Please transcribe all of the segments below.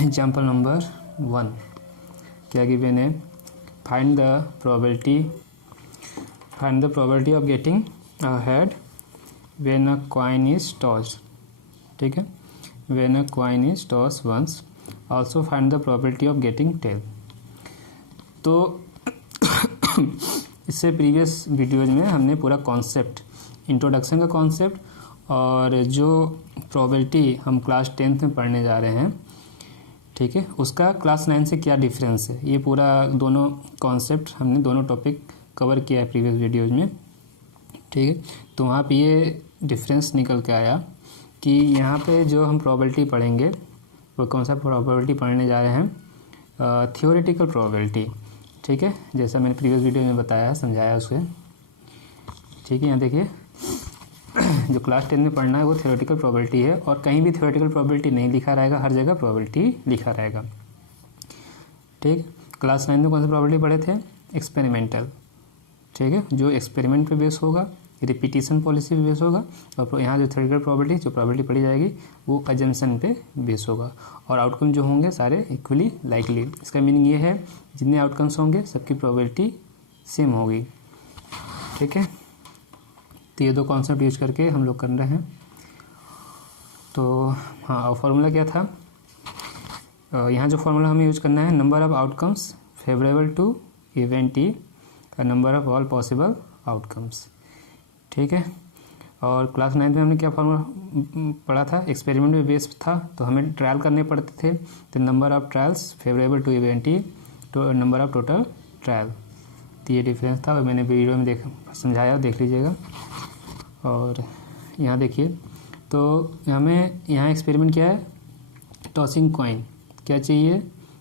Example number 1 क्या given है, find the probability of getting a head when a coin is tossed. ठीक है, when a coin is tossed once, also find the probability of getting tail. तो इससे previous videos में हमने पूरा concept, introduction का कॉन्सेप्ट और जो प्रोबेबिलिटी हम क्लास 10th में पढ़ने जा रहे हैं, ठीक है, उसका क्लास 9 से क्या डिफरेंस है, ये पूरा दोनों कॉन्सेप्ट हमने दोनों टॉपिक कवर किया है प्रीवियस वीडियोज में। ठीक है, तो वहाँ पे ये डिफरेंस निकल के आया कि यहाँ पे जो हम प्रोबेबिलिटी पढ़ेंगे वो कौन सा प्रोबेबिलिटी पढ़ने जा रहे हैं, थियोरेटिकल प्रोबेबिलिटी। ठीक है, जैसा मैंने प्रीवियस वीडियो में बताया, समझाया उसे। ठीक है, यहाँ देखिए जो क्लास 10 में पढ़ना है वो थियोरेटिकल प्रोबेबिलिटी है, और कहीं भी थियोरेटिकल प्रोबेबिलिटी नहीं लिखा रहेगा, हर जगह प्रोबेबिलिटी लिखा रहेगा। ठीक, क्लास 9 में कौन सी प्रोबेबिलिटी पढ़े थे, एक्सपेरिमेंटल। ठीक है, जो एक्सपेरिमेंट पे बेस होगा, रिपीटिशन पॉलिसी पे बेस होगा, और यहाँ जो थियोरेटिकल प्रोबेबिलिटी जो प्रोबेबिलिटी पढ़ी जाएगी वो अजम्पशन पे बेस होगा, और आउटकम जो होंगे सारे इक्वली लाइकली। इसका मीनिंग ये है जितने आउटकम्स होंगे सबकी प्रोबेबिलिटी सेम होगी। ठीक है, तो ये दो कॉन्सेप्ट यूज करके हम लोग कर रहे हैं। तो हाँ, और फार्मूला क्या था, यहाँ जो फार्मूला हमें यूज करना है, number of outcomes favourable to event E और number of all possible outcomes. ठीक है, और क्लास 9 में हमने क्या फार्मूला पढ़ा था, एक्सपेरिमेंट में बेस्ड था, तो हमें ट्रायल करने पड़ते थे, तो number of trials favourable to event E तो नंबर ऑफ टोटल ट्रायल। तो ये डिफरेंस था, और मैंने वीडियो में समझाया, देख लीजिएगा। और यहाँ देखिए, तो हमें यहाँ एक्सपेरिमेंट क्या है, टॉसिंग कॉइन, क्या चाहिए,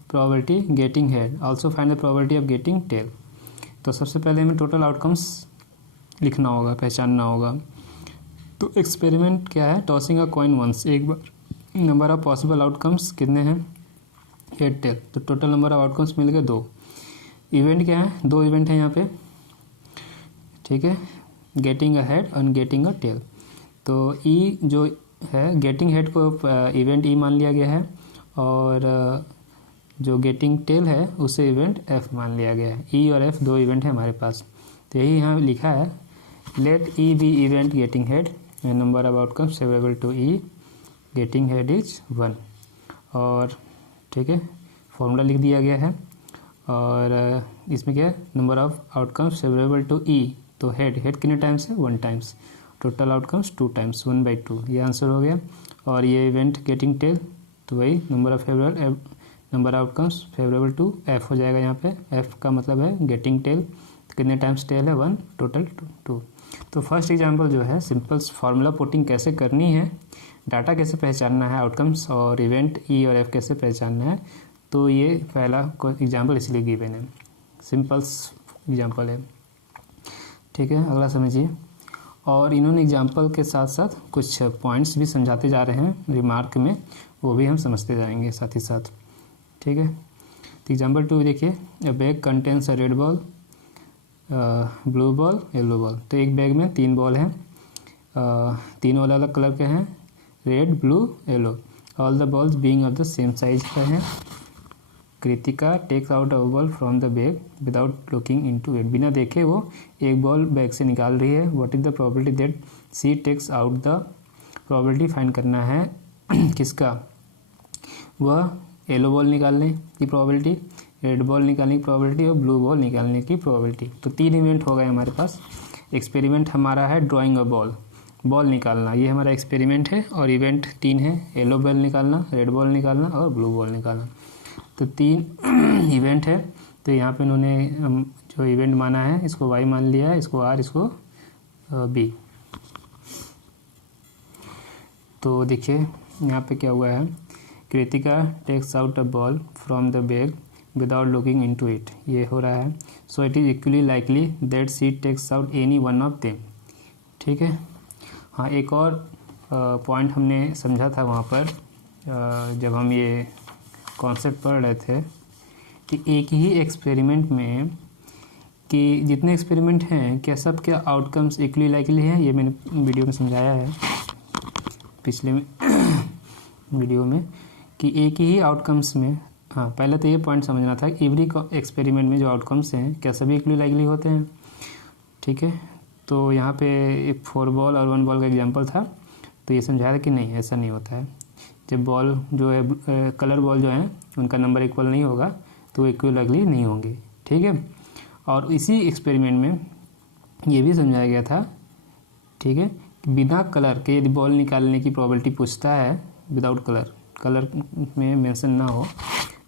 probability getting head, also find the probability of getting tail. तो सबसे पहले हमें टोटल आउटकम्स लिखना होगा, पहचानना होगा। तो एक्सपेरिमेंट क्या है, टॉसिंग अ कॉइन वंस, एक बार। नंबर ऑफ पॉसिबल आउटकम्स कितने हैं, हेड टेल, तो टोटल नंबर ऑफ आउटकम्स मिल गए 2। इवेंट क्या है, 2 इवेंट हैं यहाँ पे। ठीक है, गेटिंग अ हेड और गेटिंग अ टेल। तो ई जो है, गेटिंग हेड को इवेंट ई मान लिया गया है, और जो गेटिंग टेल है उसे इवेंट एफ मान लिया गया है। ई और एफ 2 इवेंट है हमारे पास, तो यही यहाँ लिखा है, let E be event getting head and number of outcomes favourable to E getting head is 1। और ठीक है, फॉर्मूला लिख दिया गया है, और इसमें क्या है, number of outcomes favourable to E, तो हेड कितने टाइम्स है, 1 टाइम्स, टोटल आउटकम्स 2 टाइम्स, 1/2, ये आंसर हो गया। और ये इवेंट गेटिंग टेल, तो वही number outcomes favourable to F हो जाएगा। यहाँ पे एफ का मतलब है गेटिंग टेल, कितने टाइम्स टेल है, 1, टोटल 2। तो फर्स्ट एग्जांपल जो है, सिंपल फार्मूला पुटिंग कैसे करनी है, डाटा कैसे पहचानना है, आउटकम्स और इवेंट ई और एफ कैसे पहचानना है, तो ये पहला एग्जांपल इसलिए गिवन है, सिंपल्स एग्जांपल है। ठीक है, अगला समझिए। और इन्होंने एग्जांपल के साथ साथ कुछ पॉइंट्स भी समझाते जा रहे हैं रिमार्क में, वो भी हम समझते जाएंगे साथ ही साथ। ठीक है, तो एग्जांपल 2 देखिए, अ bag contains a red ball, blue ball, yellow ball. तो एक बैग में 3 बॉल हैं, 3 अलग अलग कलर के हैं, red, blue, yellow. All the balls being of the same size का है। Kritika takes out a ball from the bag without looking into it, बिना देखे वो एक बॉल बैग से निकाल रही है। What is the probability that she takes out the, probability find करना है किसका, वह येलो बॉल निकालने की प्रोबेबिलिटी, रेड बॉल निकालने की प्रोबेबिलिटी और ब्लू बॉल निकालने की प्रोबेबिलिटी। तो 3 इवेंट हो गए हमारे पास। एक्सपेरिमेंट हमारा है ड्राइंग अ बॉल निकालना, ये हमारा एक्सपेरिमेंट है, और इवेंट 3 है, येलो बॉल निकालना, रेड बॉल निकालना और ब्लू बॉल निकालना। तो 3 इवेंट है। तो यहाँ पे उन्होंने जो इवेंट माना है इसको वाई मान लिया है, इसको आर, इसको बी। तो देखिए यहाँ पे क्या हुआ है, Kritika takes out a ball from the bag without looking into it, ये हो रहा है। So it is equally likely that she takes out any one of them. ठीक है, हाँ, एक और पॉइंट हमने समझा था वहाँ पर जब हम ये कॉन्सेप्ट पढ़ रहे थे, कि एक ही एक्सपेरिमेंट में कि जितने एक्सपेरिमेंट हैं क्या सब क्या आउटकम्स इक्वली लाइकली हैं, ये मैंने वीडियो में समझाया है पिछले वीडियो में, कि एक ही आउटकम्स में, हाँ पहले तो ये पॉइंट समझना था कि एवरी एक्सपेरिमेंट में जो आउटकम्स हैं क्या सभी इक्वली लाइकली होते हैं, ठीक है। तो यहाँ पे एक 4 बॉल और 1 बॉल का एग्जांपल था, तो ये समझाया था कि नहीं ऐसा नहीं होता है। जब बॉल जो है कलर बॉल जो है उनका नंबर इक्वल नहीं होगा तो इक्वल लाइकली नहीं होंगे, ठीक है। और इसी एक्सपेरिमेंट में ये भी समझाया गया था, ठीक है, कि बिना कलर के यदि बॉल निकालने की प्रोबेबिलिटी पूछता है विदाउट कलर में मेंशन ना हो,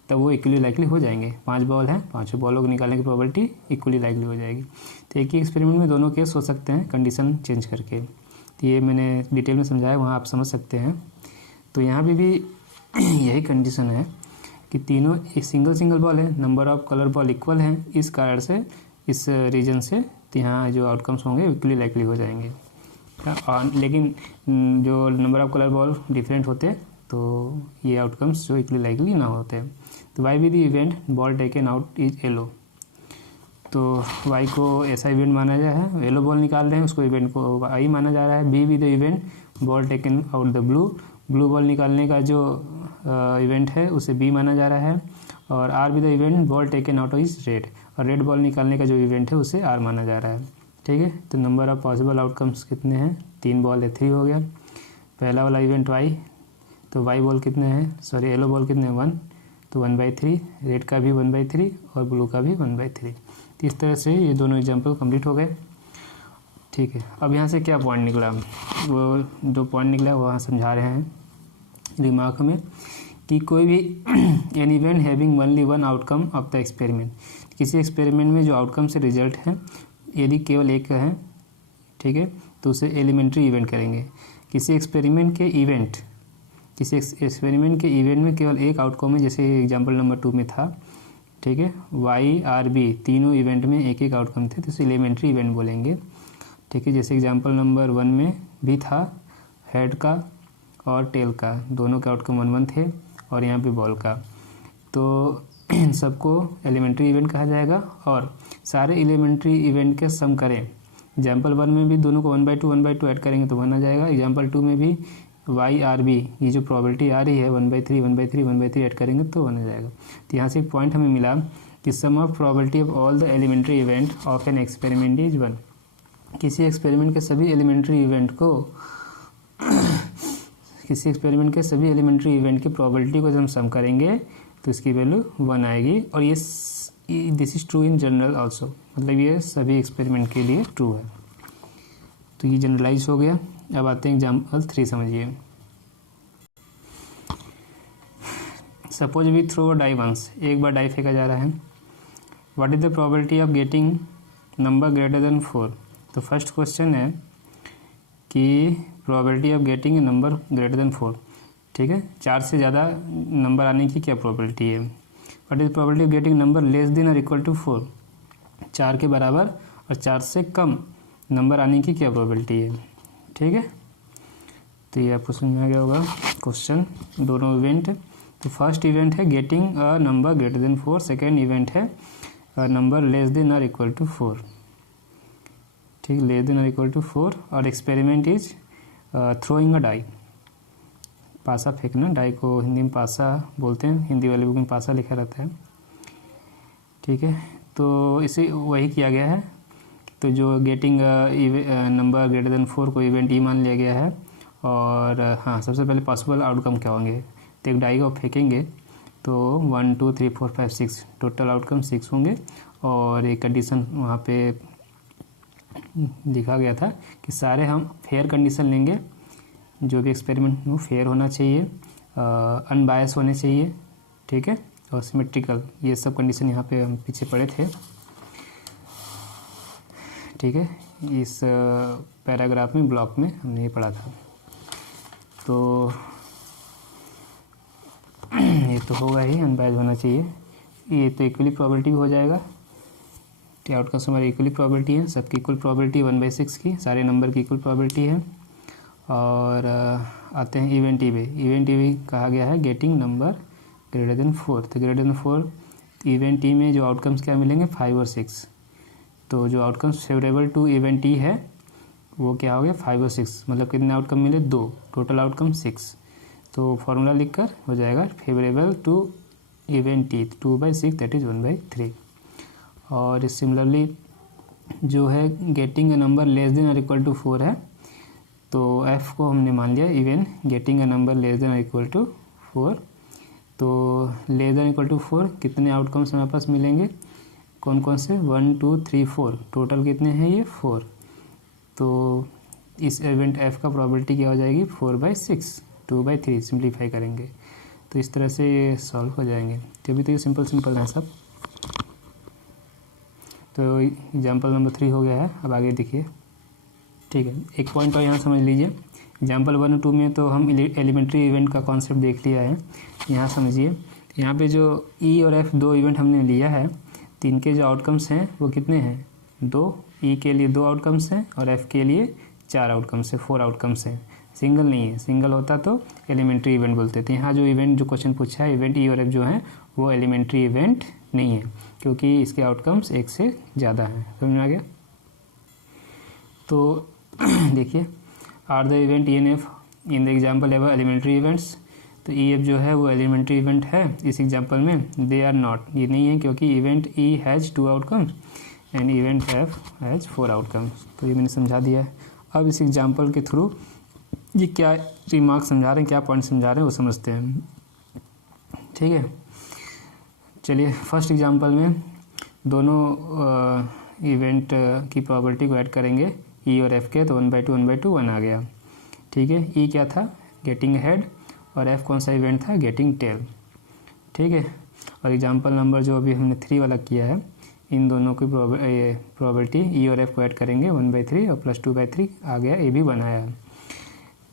तब वो इक्वली लाइकली हो जाएंगे। 5 बॉल हैं, 5 बॉलों को निकालने की प्रोबेबिलिटी इक्वली लाइकली हो जाएगी। तो एक ही एक्सपेरिमेंट में दोनों केस हो सकते हैं कंडीशन चेंज करके। तो ये मैंने डिटेल में समझाया, वहाँ आप समझ सकते हैं। तो यहाँ पे भी यही कंडीशन है कि तीनों एक सिंगल बॉल है, number of colour ball equal हैं, इस कारण से इस रीजन से यहाँ जो आउटकम्स होंगे इक्वली लाइकली हो जाएंगे। लेकिन जो number of colour ball different होते तो ये आउटकम्स जो इक्वली लाइकली ना होते। तो Y be the event ball taken out is yellow, तो वाई को ऐसा इवेंट माना जा रहा है, येलो बॉल निकाल रहे हैं उसको इवेंट को वाई माना जा रहा है। B the event ball taken out the blue ball निकालने का जो इवेंट है उसे बी माना जा रहा है। और R B the event ball taken out is red, और रेड बॉल निकालने का जो इवेंट है उसे आर माना जा रहा है, ठीक है। तो नंबर ऑफ पॉसिबल आउटकम्स कितने हैं, 3 बॉल है 3 हो गया। पहला वाला इवेंट वाई, तो वाई बॉल कितने हैं, सॉरी येलो बॉल कितने हैं 1, तो 1/3, रेड का भी 1/3 और ब्लू का भी 1/3। तो इस तरह से ये दोनों एग्जाम्पल कंप्लीट हो गए, ठीक है। अब यहाँ से क्या पॉइंट निकला, वो जो पॉइंट निकला वहाँ समझा रहे हैं रिमार्क में कि कोई भी an event having only 1 outcome of the experiment, किसी एक्सपेरिमेंट में जो आउटकम से रिजल्ट है यदि केवल एक है, ठीक है, तो उसे एलिमेंट्री इवेंट करेंगे। किसी एक्सपेरिमेंट के इवेंट में केवल एक आउटकम है, जैसे एग्जांपल नंबर 2 में था, ठीक है, वाई आर बी तीनों इवेंट में एक एक आउटकम थे, तो उसे एलिमेंट्री इवेंट बोलेंगे, ठीक है। जैसे एग्जांपल नंबर 1 में भी था, हेड का और टेल का दोनों के आउटकम 1-1 थे, और यहाँ पे बॉल का, तो इन सबको एलिमेंट्री इवेंट कहा जाएगा। और सारे एलिमेंट्री इवेंट के सम करें, एग्जाम्पल 1 में भी दोनों को 1/2 ऐड करेंगे तो 1 आ जाएगा। एग्जाम्पल 2 में भी वाई आर बी ये जो प्रोबेबिलिटी आ रही है 1/3 ऐड करेंगे तो 1 आ जाएगा। तो यहाँ से एक पॉइंट हमें मिला कि sum of probability of all the elementary event of an experiment is 1। किसी एक्सपेरिमेंट के सभी एलिमेंट्री इवेंट की प्रोबेबिलिटी को जब हम सम करेंगे तो इसकी वैल्यू 1 आएगी। और ये this is true in general also, मतलब ये सभी एक्सपेरिमेंट के लिए ट्रू है। तो ये जनरलाइज हो गया। अब आते हैं एग्जाम्पल 3 समझिए। Suppose we throw die once, एक बार डाई फेंका जा रहा है। What is the probability of getting number greater than 4। तो फर्स्ट क्वेश्चन है कि probability of getting a number greater than 4, ठीक है, 4 से ज़्यादा नंबर आने की क्या प्रोबेबिलिटी है। What is probability of getting number less than और इक्वल टू 4, 4 के बराबर और 4 से कम नंबर आने की क्या प्रोबेबिलिटी है, ठीक है। तो ये आपको समझ में आ गया होगा क्वेश्चन, दोनों इवेंट। तो फर्स्ट इवेंट है getting a number greater than 4, second event है नंबर लेस देन और इक्वल टू 4, ठीक, लेस देन और इक्वल टू 4। और experiment is throwing a die, पासा फेंकना, डाई को हिंदी में पासा बोलते हैं, हिंदी वाले बुक में पासा लिखा रहता है, ठीक है। तो इसे वही किया गया है। तो जो गेटिंग नंबर ग्रेटर देन 4 को इवेंट ई मान लिया गया है। और हाँ, सबसे पहले पॉसिबल आउटकम क्या होंगे, तो एक डाई को फेंकेंगे तो 1 2 3 4 5 6 टोटल आउटकम 6 होंगे। और एक कंडीशन वहाँ पे लिखा गया था कि सारे हम फेयर कंडीशन लेंगे, जो भी एक्सपेरिमेंट वो फेयर होना चाहिए, अनबायस होने चाहिए, ठीक है, और सिमेट्रिकल, ये सब कंडीशन यहाँ पे हम पीछे पढ़े थे, ठीक है। इस पैराग्राफ में ब्लॉक में हमने ये पढ़ा था। तो ये तो होगा ही, अनबायस होना चाहिए, ये तो इक्वली प्रोबेबिलिटी भी हो जाएगा। तो आउटकम्स हमारी इक्वली प्रोबेबिलिटी है, सबकी इक्वल प्रोबेबिलिटी 1/6 की, सारे नंबर की इक्वल प्रोबेबिलिटी है। और आते हैं इवेंट ई वे। इवेंट ई वे कहा गया है गेटिंग नंबर ग्रेटर देन 4। तो ग्रेटर देन 4 इवेंट ई में जो आउटकम्स क्या मिलेंगे 5 और 6। तो जो outcomes favourable to event E है वो क्या हो गया 5 और 6, मतलब कितने आउटकम मिले 2, टोटल आउटकम 6। तो फॉर्मूला लिखकर हो जाएगा favourable to event E 2/6 that is 1/3। और सिमिलरली जो है getting a number less than और इक्वल टू 4 है, तो एफ को हमने मान लिया even getting a number less than और इक्वल टू 4। तो लेस देन इक्वल टू 4 कितने आउटकम्स हमारे पास मिलेंगे, कौन कौन से, 1 2 3 4, टोटल कितने हैं ये 4। तो इस इवेंट एफ का प्रोबेबिलिटी क्या हो जाएगी 4/6, 2/3 सिंप्लीफाई करेंगे तो इस तरह से ये सॉल्व हो जाएंगे। तो अभी तो ये सिंपल है सब। तो एग्जाम्पल नंबर 3 हो गया है। अब आगे देखिए, ठीक है। एक पॉइंट और यहाँ समझ लीजिए, एग्जाम्पल 1 और 2 में तो हम एलिमेंट्री इवेंट का कॉन्सेप्ट देख लिया है। यहाँ समझिए, यहाँ पे जो ई और एफ दो इवेंट हमने लिया है, तो इनके जो आउटकम्स हैं वो कितने हैं, 2। ई के लिए 2 आउटकम्स हैं और एफ के लिए 4 आउटकम्स है, 4 आउटकम्स हैं। सिंगल नहीं है, सिंगल होता तो एलिमेंट्री इवेंट बोलते थे। यहाँ जो इवेंट जो क्वेश्चन पूछा है, इवेंट ई और एफ जो है वो एलिमेंट्री इवेंट नहीं है, क्योंकि इसके आउटकम्स एक से ज़्यादा हैं। समझ में आ गया। तो देखिए, are the event E and F in the example ever elementary events. तो ई एफ जो है वो एलिमेंट्री इवेंट है इस एग्जाम्पल में, दे आर नॉट, ये नहीं है, क्योंकि event E has 2 outcomes and event F has 4 outcomes. तो ये मैंने समझा दिया है। अब इस एग्जाम्पल के थ्रू ये क्या रिमार्क समझा रहे हैं, क्या पॉइंट समझा रहे हैं वो समझते हैं। ठीक है, चलिए फर्स्ट एग्जाम्पल में दोनों इवेंट की प्रोबेबिलिटी को ऐड करेंगे, ई और एफ के, तो 1/2 1/2 1 आ गया। ठीक है, ई क्या था, गेटिंग हेड, और एफ कौन सा इवेंट था, गेटिंग टेल। ठीक है, और एग्जाम्पल नंबर जो अभी हमने 3 वाला किया है, इन दोनों की प्रोबेबिलिटी ई और एफ को ऐड करेंगे, 1/3 और प्लस 2/3 आ गया, ए भी बनाया।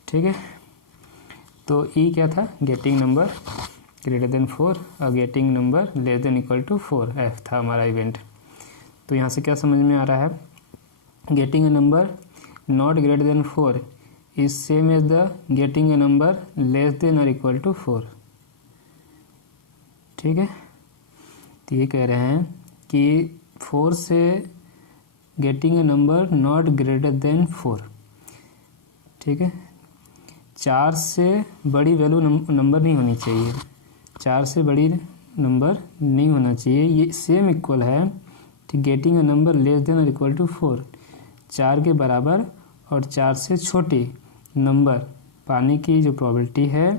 ठीक है, तो ई क्या था, गेटिंग नंबर ग्रेटर देन 4 और getting number less than equal to 4, F था हमारा इवेंट। तो यहाँ से क्या समझ में आ रहा है, getting a number not greater than 4 is same as the getting a number less than और इक्वल टू 4। ठीक है, तो ये कह रहे हैं कि 4 से getting a number not greater than 4। ठीक है, 4 से बड़ी वैल्यू नंबर नहीं होनी चाहिए, 4 से बड़ी नंबर नहीं होना चाहिए, ये सेम इक्वल है ठीक, getting a number less than और इक्वल टू 4, 4 के बराबर और 4 से छोटी नंबर पाने की जो प्रोबेबिलिटी है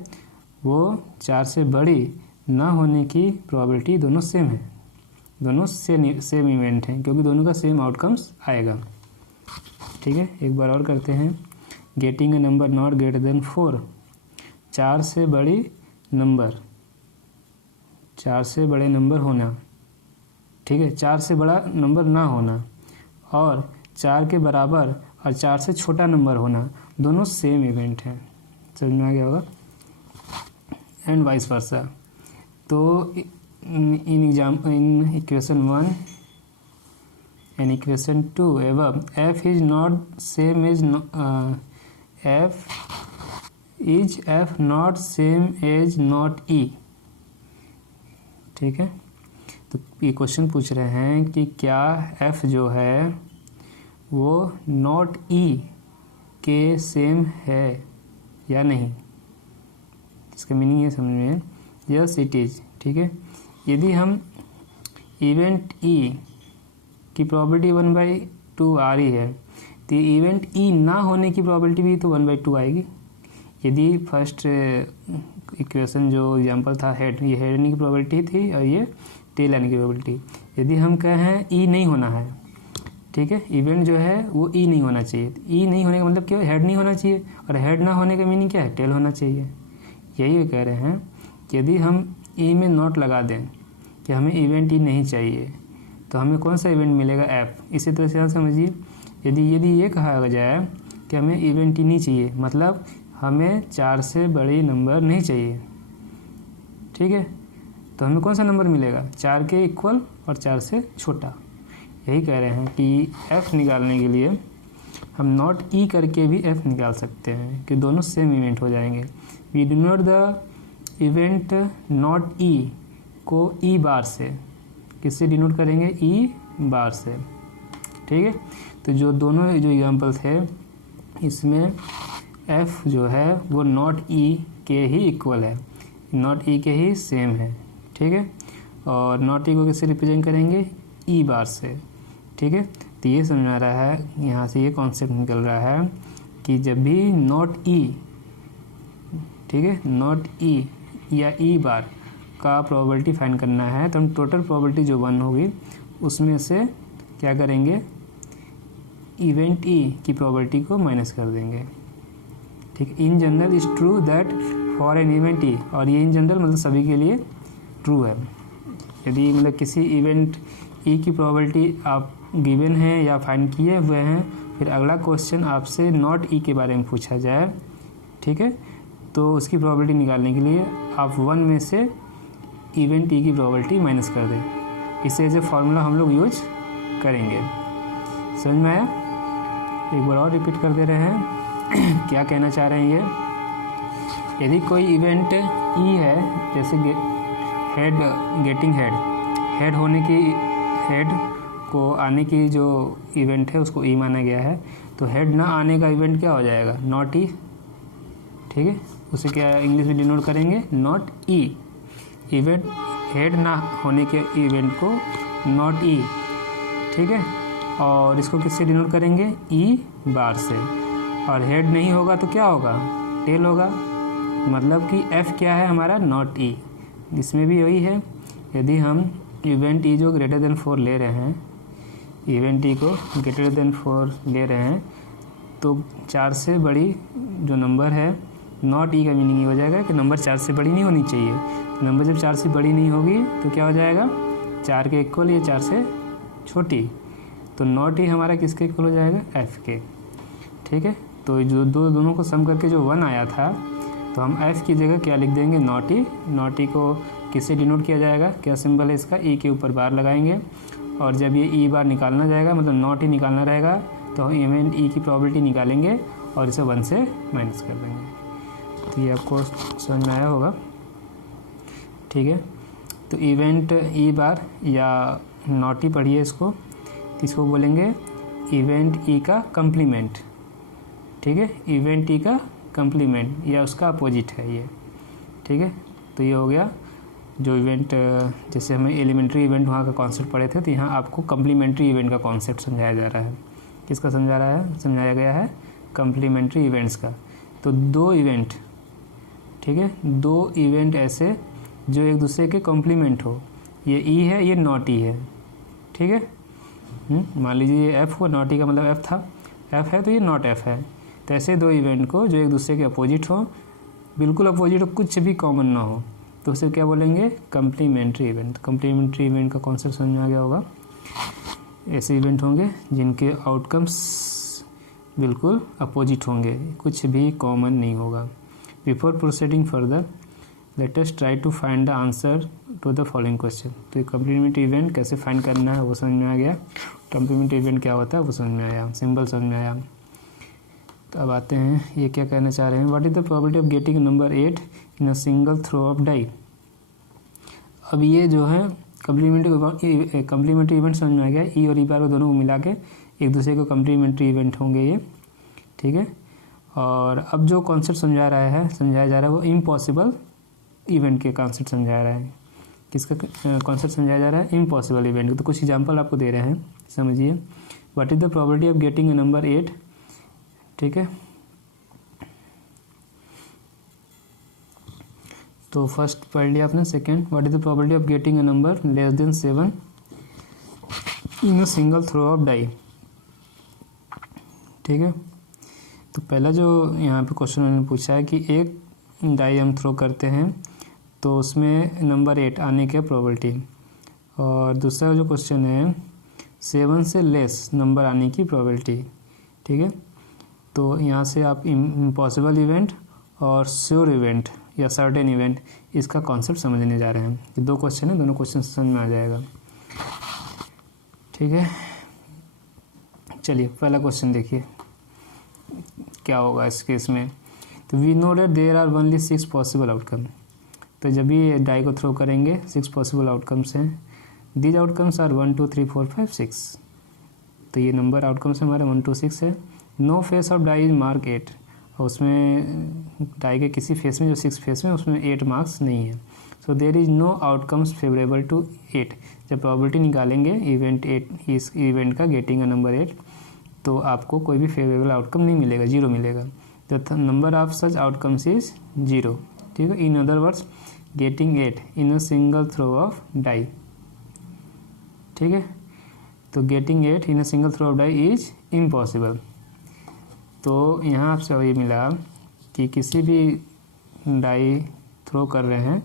वो 4 से बड़ी ना होने की प्रोबेबिलिटी दोनों सेम है, दोनों सेम इवेंट हैं, क्योंकि दोनों का सेम आउटकम्स आएगा। ठीक है, एक बार और करते हैं, getting a number not greater than 4, 4 से बड़ी नंबर, 4 से बड़े नंबर होना। ठीक है, 4 से बड़ा नंबर ना होना और 4 के बराबर और 4 से छोटा नंबर होना, दोनों सेम इवेंट हैं। समझ में आ गया होगा, एंड वाइस वर्सा। तो इन इक्वेशन 1 एंड इक्वेशन 2 एवं F is not same as F not same as not E. ठीक है, तो ये क्वेश्चन पूछ रहे हैं कि क्या एफ जो है वो नॉट ई के सेम है या नहीं। इसका मीनिंग ये समझ में, यस इट इज़। ठीक है, यदि हम इवेंट ई की प्रोबेबिलिटी 1/2 आ रही है, तो इवेंट ई ना होने की प्रोबेबिलिटी भी तो 1/2 आएगी। यदि फर्स्ट इक्वेशन जो एग्जांपल था हेड, ये हेड आने की प्रोबेबिलिटी थी और ये टेल आने की प्रोबेबिलिटी। यदि हम कहें ई नहीं होना है, ठीक है, इवेंट जो है वो ई नहीं होना चाहिए, ई नहीं होने का मतलब क्या, हेड नहीं होना चाहिए, और हेड ना होने का मीनिंग क्या है, टेल होना चाहिए। यही कह रहे हैं कि यदि हम ई में नोट लगा दें कि हमें इवेंट ई नहीं चाहिए, तो हमें कौन सा इवेंट मिलेगा, एफ। इसी तरह से आप समझिए, यदि ये कहा जाए कि हमें इवेंट ई नहीं चाहिए, मतलब हमें 4 से बड़ी नंबर नहीं चाहिए। ठीक है, तो हमें कौन सा नंबर मिलेगा, 4 के इक्वल और 4 से छोटा। यही कह रहे हैं कि एफ निकालने के लिए हम नॉट ई करके भी एफ निकाल सकते हैं कि दोनों सेम इवेंट हो जाएंगे। We denote the event not E को ई बार से, किससे डिनोट करेंगे, ई बार से। ठीक है, तो जो दोनों जो एग्जाम्पल थे इसमें एफ जो है वो नॉट ई के ही इक्वल है, नॉट ई के ही सेम है, ठीक है। और नॉट ई को किससे रिप्रेजेंट करेंगे, ई बार से, ठीक है। तो ये समझ आ रहा है, यहाँ से ये कॉन्सेप्ट निकल रहा है कि जब भी नॉट ई, ठीक है, नॉट ई या ई बार का प्रोबेबिलिटी फाइंड करना है तो हम टोटल प्रोबेबिलिटी जो 1 होगी उसमें से क्या करेंगे, इवेंट ई की प्रोबेबिलिटी को माइनस कर देंगे, ठीक। In general is true that for an event E, और ये इन जनरल मतलब सभी के लिए ट्रू है। यदि मतलब किसी इवेंट ई की प्रोबेबिलिटी आप गिवन है या फाइंड किए हुए हैं, फिर अगला क्वेश्चन आपसे नॉट ई के बारे में पूछा जाए, ठीक है, तो उसकी प्रोबेबिलिटी निकालने के लिए आप 1 में से इवेंट ई की प्रोबेबिलिटी माइनस कर दें। इसे एज ए फार्मूला हम लोग यूज करेंगे। समझ में आया? एक बार और रिपीट कर दे रहे हैं क्या कहना चाह रहे हैं ये। यदि कोई इवेंट ई है, जैसे हेड गेटिंग हेड होने की, हेड को आने की जो इवेंट है उसको ई माना गया है, तो हेड ना आने का इवेंट क्या हो जाएगा, नॉट ई, ठीक है। उसे क्या इंग्लिश में डिनोट करेंगे, नॉट ई। इवेंट हेड ना होने के इवेंट को नॉट ई, ठीक है। और इसको किससे डिनोट करेंगे, ई बार से। और हेड नहीं होगा तो क्या होगा, टेल होगा, मतलब कि एफ क्या है हमारा, नॉट ई। इसमें भी वही है, यदि हम इवेंट ई जो ग्रेटर देन 4 ले रहे हैं, इवेंट ई को ग्रेटर देन 4 ले रहे हैं, तो 4 से बड़ी जो नंबर है, नॉट ई का मीनिंग ये हो जाएगा कि नंबर 4 से बड़ी नहीं होनी चाहिए। नंबर जब 4 से बड़ी नहीं होगी तो क्या हो जाएगा, 4 के इक्वल या 4 से छोटी, तो नॉट ई हमारा किसके इक्वल हो जाएगा, एफ के, ठीक है। तो जो दोनों को सम करके जो 1 आया था, तो हम एफ की जगह क्या लिख देंगे, नॉट ई। नॉट ई को किससे डिनोट किया जाएगा, क्या सिंबल है इसका, ई के ऊपर बार लगाएंगे। और जब ये ई बार निकालना जाएगा, मतलब नॉट ई निकालना रहेगा, तो हम इवेंट ई की प्रोबेबिलिटी निकालेंगे और इसे 1 से माइनस कर देंगे। तो ये आपको समझ में आया होगा, ठीक है। तो इवेंट ई बार या नॉट ई पढ़िए इसको बोलेंगे इवेंट ई का कम्प्लीमेंट, ठीक है। इवेंट ई का कम्प्लीमेंट या उसका अपोजिट है ये, ठीक है। तो ये हो गया जो इवेंट, जैसे हमें एलिमेंट्री इवेंट वहाँ का कॉन्सेप्ट पढ़े थे, तो यहाँ आपको कम्प्लीमेंट्री इवेंट का कॉन्सेप्ट समझाया जा रहा है। किसका समझाया गया है, कम्प्लीमेंट्री इवेंट्स का। तो 2 इवेंट, ठीक है, 2 इवेंट ऐसे जो एक दूसरे के कॉम्प्लीमेंट हो, ये ई है, ये नॉट ई है, ठीक है। मान लीजिए ये एफ हो, नॉट ई का मतलब एफ था, एफ है तो ये नॉट एफ है। तो ऐसे 2 इवेंट को जो एक दूसरे के अपोजिट हो, बिल्कुल अपोजिट हो, कुछ भी कॉमन ना हो, तो उसे क्या बोलेंगे, कम्प्लीमेंट्री इवेंट। कम्प्लीमेंट्री इवेंट का कॉन्सेप्ट समझ में आ गया होगा। ऐसे इवेंट होंगे जिनके आउटकम्स बिल्कुल अपोजिट होंगे, कुछ भी कॉमन नहीं होगा। Before proceeding further let us try to find the answer to the following question. तो कम्प्लीमेंट्री इवेंट कैसे फाइंड करना है वो समझ में आ गया, कम्प्लीमेंट्री इवेंट क्या होता है वो समझ में आया, सिंबल समझ में आया। तो अब आते हैं, ये क्या कहना चाह रहे हैं, what is the probability of getting number 8 in a single throw of die. अब ये जो है कम्प्लीमेंट्री इवेंट समझ में आ गया, ई और ई बार को दोनों को मिला के एक दूसरे को कम्प्लीमेंट्री इवेंट होंगे ये, ठीक है। और अब जो कॉन्सेप्ट समझाया जा रहा है वो इम्पॉसिबल इवेंट के कॉन्सेप्ट समझाया रहा है। किसका कॉन्सेप्ट समझाया जा रहा है, इम्पॉसिबल इवेंट। तो कुछ एग्जांपल आपको दे रहे हैं, समझिए। What is the probability of getting a number 8, ठीक है। तो फर्स्ट पढ़ लिया आपने। Second, what is the probability of getting a number less than 7 in a single throw of die, ठीक है। तो पहला जो यहाँ पे क्वेश्चन उन्होंने पूछा है कि एक डाई हम थ्रो करते हैं तो उसमें नंबर 8 आने की प्रोबेबिलिटी, और दूसरा जो क्वेश्चन है 7 से लेस नंबर आने की प्रोबेबिलिटी, ठीक है। तो यहाँ से आप इम्पॉसिबल इवेंट और श्योर इवेंट या सर्टेन इवेंट, इसका कॉन्सेप्ट समझने जा रहे हैं। ये 2 क्वेश्चन है, दोनों क्वेश्चन समझ में आ जाएगा, ठीक है। चलिए पहला क्वेश्चन देखिए क्या होगा इस केस में। तो we know that there are only 6 possible outcome. तो जब भी डाई को थ्रो करेंगे 6 पॉसिबल आउटकम्स हैं। These outcomes are 1 2 3 4 5 6। तो ये नंबर आउटकम्स हमारे 1 2 6 है। No face of die is mark 8, और उसमें डाई के किसी फेस में जो 6 फेस में उसमें 8 मार्क्स नहीं है। So there is no outcomes favourable to 8। जब प्रोबेबिलिटी निकालेंगे इवेंट 8 इस इवेंट का गेटिंग अ नंबर 8, तो आपको कोई भी फेवरेबल आउटकम नहीं मिलेगा, 0 मिलेगा। The number of such outcomes is 0। ठीक है, in other words getting 8 in a single throw of die. ठीक है, तो getting 8 in a single throw of die is impossible. तो यहाँ आपसे ये मिला कि किसी भी डाई थ्रो कर रहे हैं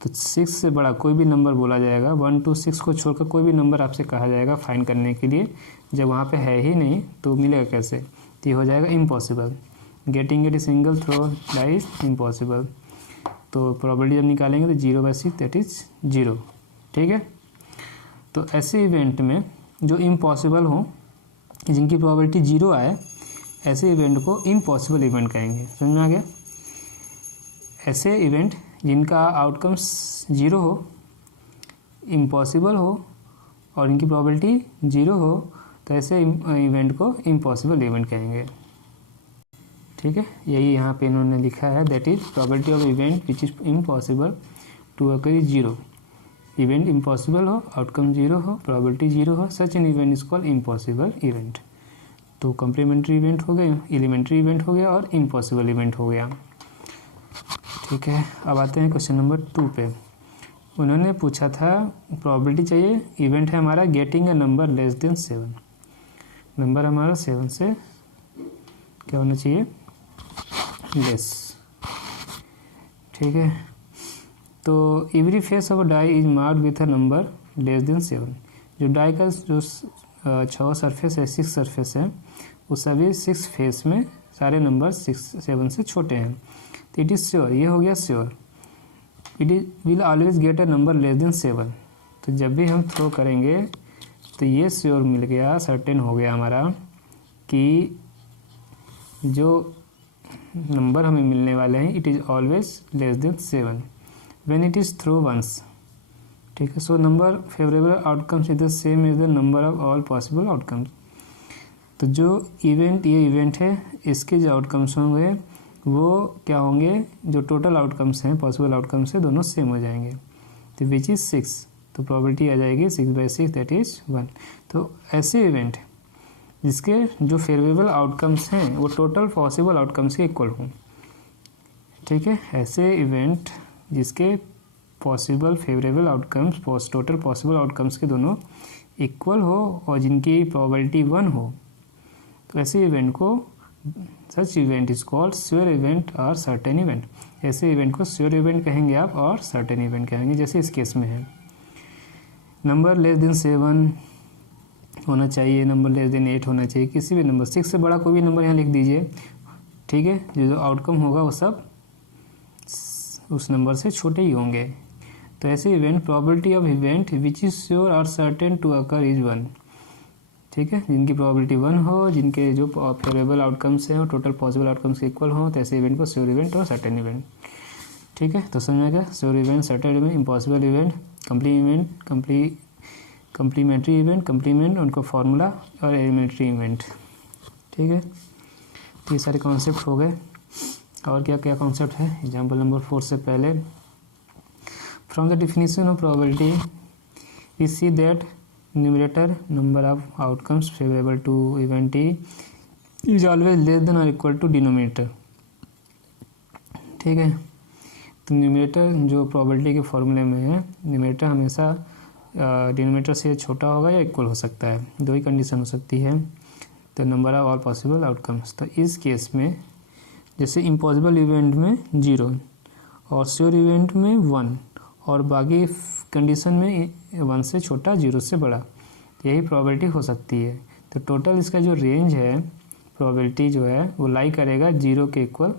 तो 6 से बड़ा कोई भी नंबर बोला जाएगा, 1 to 6 को छोड़कर कोई भी नंबर आपसे कहा जाएगा फाइंड करने के लिए। जब वहाँ पे है ही नहीं तो मिलेगा कैसे, तो ये हो जाएगा impossible. Getting it single throw die is impossible. तो प्रोबेबिलिटी जब निकालेंगे तो 0/6 दैट इज 0। ठीक है, तो ऐसे इवेंट में जो इम्पॉसिबल हो, जिनकी प्रोबेबिलिटी 0 आए, ऐसे इवेंट को इम्पॉसिबल इवेंट कहेंगे। समझ में आ गया? ऐसे इवेंट जिनका आउटकम्स 0 हो, इम्पॉसिबल हो और इनकी प्रोबेबिलिटी 0 हो, तो ऐसे इवेंट को इम्पॉसिबल इवेंट कहेंगे। ठीक है, यही यहाँ पे इन्होंने लिखा है, that is probability of event which is impossible to occur is 0। Event impossible हो, आउटकम 0 हो, प्रोबेबिलिटी 0 हो, such an event is called impossible event. तो कम्प्लीमेंट्री इवेंट हो गए, एलिमेंट्री इवेंट हो गया और इम्पॉसिबल इवेंट हो गया। ठीक है, अब आते हैं क्वेश्चन नंबर 2 पे। उन्होंने पूछा था प्रोबेबिलिटी चाहिए, इवेंट है हमारा getting a number less than 7। Number हमारा 7 से क्या होना चाहिए, लेस। ठीक है, तो every face of a die is marked with a number less than 7। जो डाई का जो 6 सरफेस है, 6 सरफेस है, उस सभी 6 फेस में सारे नंबर 7 से छोटे हैं। तो इट इज़ श्योर, ये हो गया sure, it is will always get a number less than 7। तो जब भी हम थ्रो करेंगे तो ये श्योर मिल गया, सर्टेन हो गया हमारा कि जो नंबर हमें मिलने वाले हैं it is always less than 7 when it is throw once. ठीक है, so number favourable outcomes is the same as the number of all possible outcomes. तो जो इवेंट, ये इवेंट है, इसके जो आउटकम्स होंगे वो क्या होंगे, जो टोटल आउटकम्स हैं, पॉसिबल आउटकम्स है, दोनों सेम हो जाएंगे। तो विच इज़ 6, तो प्रोबेबिलिटी आ जाएगी 6/6 दैट इज़ 1। तो ऐसे इवेंट जिसके जो फेवरेबल आउटकम्स हैं वो टोटल पॉसिबल आउटकम्स के इक्वल हों। ठीक है, ऐसे इवेंट जिसके possible favourable outcomes total possible outcomes के दोनों इक्वल हो और जिनकी प्रोबेबिलिटी 1 हो, तो ऐसे इवेंट को सच event is called sure event और सर्टेन इवेंट। ऐसे इवेंट को श्योर इवेंट कहेंगे आप और सर्टेन इवेंट कहेंगे, जैसे इस केस में है। नंबर लेस देन 7 होना चाहिए, नंबर लेस देन 8 होना चाहिए, किसी भी नंबर 6 से बड़ा कोई भी नंबर यहाँ लिख दीजिए। ठीक है, जो आउटकम होगा वो सब उस नंबर से छोटे ही होंगे। तो ऐसे event, probability of event which is sure और सर्टेन टू अकर इज 1। ठीक है, जिनकी प्रोबेबिलिटी 1 हो, जिनके जो फेवरेबल आउटकम्स हैं और टोटल पॉसिबल आउटकम्स के इक्वल हो, तो ऐसे इवेंट को श्योर इवेंट और सर्टेन इवेंट। ठीक है, तो समझ में गया, sure event, certain event, impossible event, complementary event, complement उनको फार्मूला, और एलिमेंट्री इवेंट। ठीक है, तो ये सारे कॉन्सेप्ट हो गए। और क्या क्या कॉन्सेप्ट है, एग्जाम्पल नंबर 4 से पहले, from the definition of probability we see that numerator number of outcomes favourable to event is always less than और इक्वल टू डिनोमिनेटर। ठीक है, तो न्यूमरेटर जो प्रोबेबिलिटी के फॉर्मूले में है, न्यूमरेटर हमेशा डिनोमिनेटर से छोटा होगा या इक्वल हो सकता है, दो ही कंडीशन हो सकती है। तो number of all possible outcomes, तो इस केस में जैसे इम्पॉसिबल इवेंट में 0 और श्योर इवेंट में 1 और बाकी कंडीशन में 1 से छोटा, 0 से बड़ा, यही प्रोबेबिलिटी हो सकती है। तो टोटल इसका जो रेंज है, प्रोबेबिलिटी जो है वो लाई करेगा 0 के equal,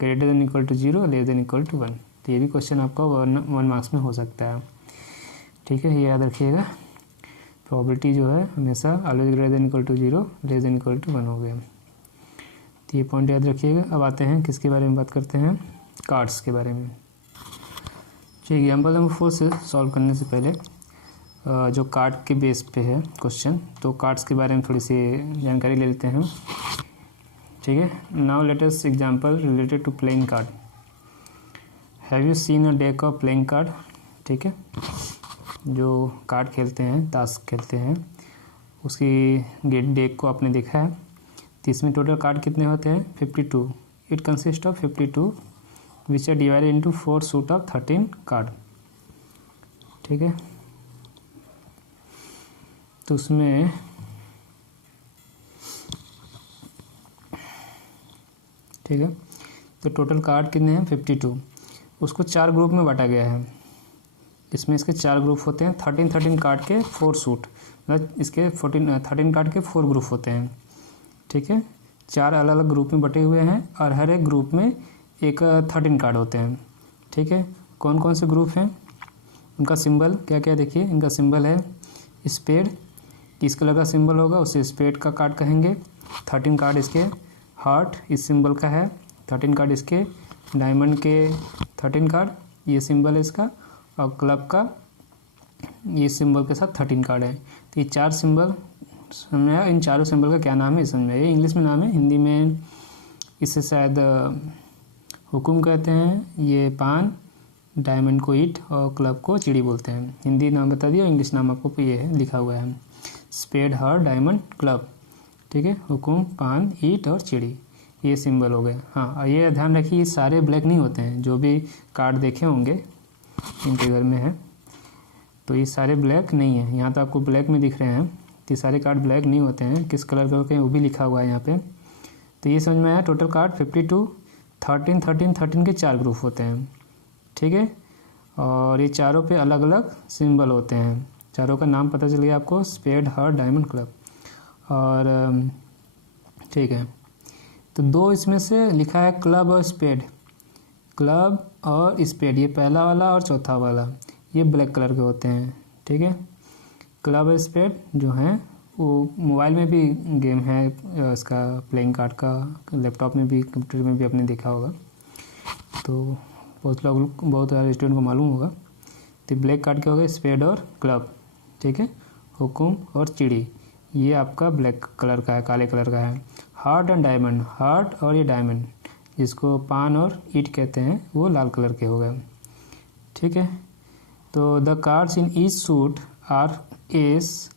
greater than equal to 0, less than equal to 1। तो ये भी क्वेश्चन आपका 1 मार्क्स में हो सकता है। ठीक है, ये याद रखिएगा, प्रोबेबिलिटी जो है हमेशा always greater than equal to 0, less than equal to 1 हो गया। तो ये पॉइंट याद रखिएगा। अब आते हैं किसके बारे में बात करते हैं, कार्ड्स के बारे में। चलिए एग्जाम्पल नंबर 4 से सॉल्व करने से पहले जो कार्ड के बेस पे है क्वेश्चन, तो कार्ड्स के बारे में थोड़ी सी जानकारी ले लेते हैं। ठीक है। Now let us example related to playing card. Have you seen a deck of playing card? ठीक है, जो कार्ड खेलते हैं, ताश खेलते हैं, उसकी डेक को आपने देखा है। तो इसमें टोटल कार्ड कितने होते हैं? 52। It consist of 52 which are divided into 4 suit of 13 card. ठीक है, तो उसमें ठीक है, तो टोटल कार्ड कितने हैं? 52। उसको 4 ग्रुप में बांटा गया है। इसमें इसके 4 ग्रुप होते हैं। 13 कार्ड के 4 सूट, मतलब इसके 13 कार्ड के 4 ग्रुप होते हैं। ठीक है, 4 अलग अलग ग्रुप में बटे हुए हैं और हर एक ग्रुप में एक 13 कार्ड होते हैं। ठीक है, कौन कौन से ग्रुप हैं, उनका सिंबल क्या क्या देखिए। इनका सिंबल है स्पेड, किस कलर का सिंबल होगा उसे स्पेड का कार्ड कहेंगे। 13 कार्ड इसके हार्ट इस सिंबल का है। 13 कार्ड इसके डायमंड के 13 कार्ड, ये सिंबल है इसका। और क्लब का ये सिंबल के साथ 13 कार्ड है। तो ये 4 सिंबल समझ में आया। इन चारों सिंबल का क्या नाम है समझ में आया। ये इंग्लिश में नाम है, हिंदी में इसे शायद हुकुम कहते हैं। ये पान, डायमंड को ईट और क्लब को चिड़ी बोलते हैं। हिंदी नाम बता दिया, इंग्लिश नाम आपको ये है लिखा हुआ है। Spade, heart, diamond, club. ठीक है, हुकुम, पान, ईट और चिड़ी, ये सिंबल हो गए। हाँ, और ये ध्यान रखिए, ये सारे ब्लैक नहीं होते हैं। जो भी कार्ड देखे होंगे इनके घर में है, तो ये सारे ब्लैक नहीं है। यहाँ तो आपको ब्लैक में दिख रहे हैं, तो ये सारे कार्ड ब्लैक नहीं होते हैं। किस कलर के होते हैं वो भी लिखा हुआ है यहाँ पे। तो ये समझ में आया। टोटल कार्ड 52, 13, 13, 13 के 4 ग्रुप होते हैं। ठीक है, और ये चारों पे अलग अलग सिंबल होते हैं। चारों का नाम पता चल गया आपको, स्पेड, हार्ट, डायमंड, क्लब। और ठीक है, तो 2 इसमें से लिखा है क्लब और स्पेड। क्लब और स्पेड, ये पहला वाला और चौथा वाला, ये ब्लैक कलर के होते हैं। ठीक है, क्लब और स्पेड जो हैं वो मोबाइल में भी गेम है इसका, प्लेइंग कार्ड का। लैपटॉप में भी, कंप्यूटर में भी आपने देखा होगा, तो बहुत सारे स्टूडेंट को मालूम होगा। तो ब्लैक कार्ड क्या हो गया? स्पेड और क्लब। ठीक है, हुकुम और चिड़ी, ये आपका ब्लैक कलर का है, काले कलर का है। हार्ट एंड डायमंड, हार्ट और ये डायमंड जिसको पान और ईट कहते हैं, वो लाल कलर के हो गए। ठीक है, तो the cards in each suit R S.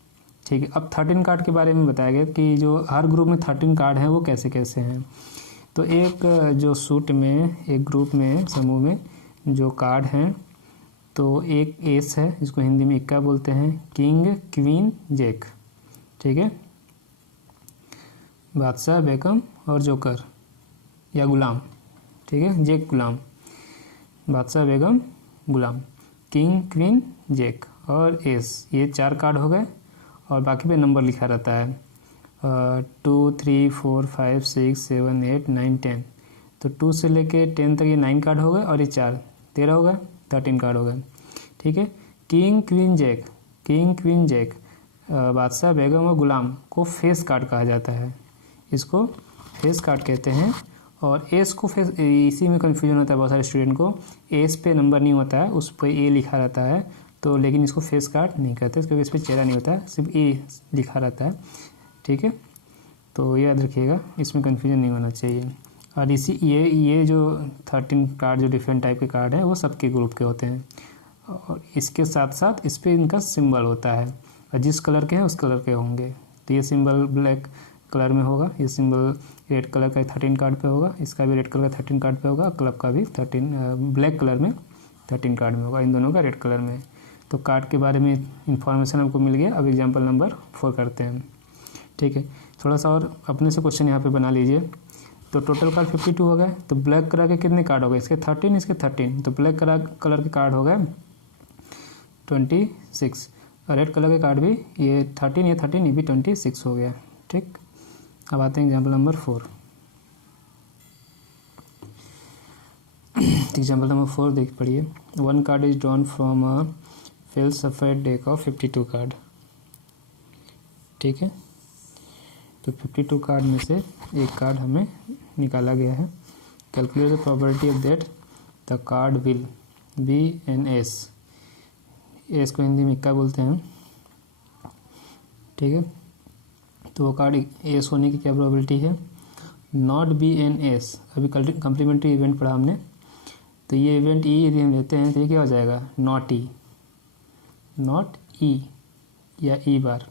ठीक है, अब 13 कार्ड के बारे में बताया गया कि जो हर ग्रुप में 13 कार्ड हैं वो कैसे कैसे हैं। तो एक जो सूट में, एक ग्रुप में, समूह में जो कार्ड हैं, तो एक एस है जिसको हिंदी में इक्का बोलते हैं, किंग, क्वीन, जैक। ठीक है, बादशाह, बेगम और जोकर या गुलाम। ठीक है, जैक, गुलाम, बादशाह, बेगम, गुलाम, किंग, क्वीन, जैक और एस, ये 4 कार्ड हो गए। और बाकी पे नंबर लिखा रहता है 2, 3, 4, 5, 6, 7, 8, 9, 10। तो 2 से लेके 10 तक ये 9 कार्ड हो गए और ये 4, 13 हो गए, 13 कार्ड हो गए। ठीक है, king, queen, jack, king, queen, jack, बादशाह, बेगम और गुलाम को फेस कार्ड कहा जाता है। इसको फेस कार्ड कहते हैं। और एस को फेस, इसी में कन्फ्यूजन होता है बहुत सारे स्टूडेंट को। एस पे नंबर नहीं होता है, उस पर ए लिखा रहता है, तो लेकिन इसको फेस कार्ड नहीं कहते क्योंकि इस पर चेहरा नहीं होता है, सिर्फ ए लिखा रहता है। ठीक है, तो याद रखिएगा, इसमें कन्फ्यूजन नहीं होना चाहिए। और इसी ये जो 13 कार्ड, जो डिफरेंट टाइप के कार्ड है, वो सबके ग्रुप के होते हैं। और इसके साथ साथ इस पर इनका सिंबल होता है, और जिस कलर के हैं उस कलर के होंगे। तो ये सिंबल ब्लैक कलर में होगा, ये सिंबल रेड कलर का 13 कार्ड पे होगा, इसका भी रेड कलर का 13 कार्ड पे होगा, क्लब का भी 13 ब्लैक कलर में 13 कार्ड में होगा, इन दोनों का रेड कलर में। तो कार्ड के बारे में इंफॉर्मेशन हमको मिल गया। अब एग्जाम्पल नंबर 4 करते हैं। ठीक है, थोड़ा सा और अपने से क्वेश्चन यहाँ पे बना लीजिए। तो टोटल कार्ड 52 हो गए। तो ब्लैक कलर के कितने कार्ड हो गए? इसके 13, इसके 13। तो ब्लैक कलर के कार्ड हो गए 26। और रेड कलर के कार्ड भी ये 13, ये 13, ये भी 26 हो गया। ठीक, अब आते हैं एग्जाम्पल नंबर 4। एग्जाम्पल नंबर 4 देख पढ़िए। 1 card is drawn from a fail सफेद डेक ऑफ 52 कार्ड। ठीक है, तो 52 कार्ड में से एक कार्ड हमें निकाला गया है। Calculate the probability of that the card will be an ace. Ace को हिंदी में इक्का बोलते हैं। ठीक है, तो वो कार्ड एस होने की क्या प्रोबेबिलिटी है? नॉट बी एन एस, अभी कम्प्लीमेंट्री इवेंट पढ़ा हमने, तो ये इवेंट ई यदि हम लेते हैं तो ये क्या हो जाएगा, नॉट ई, नॉट ई या ई बार,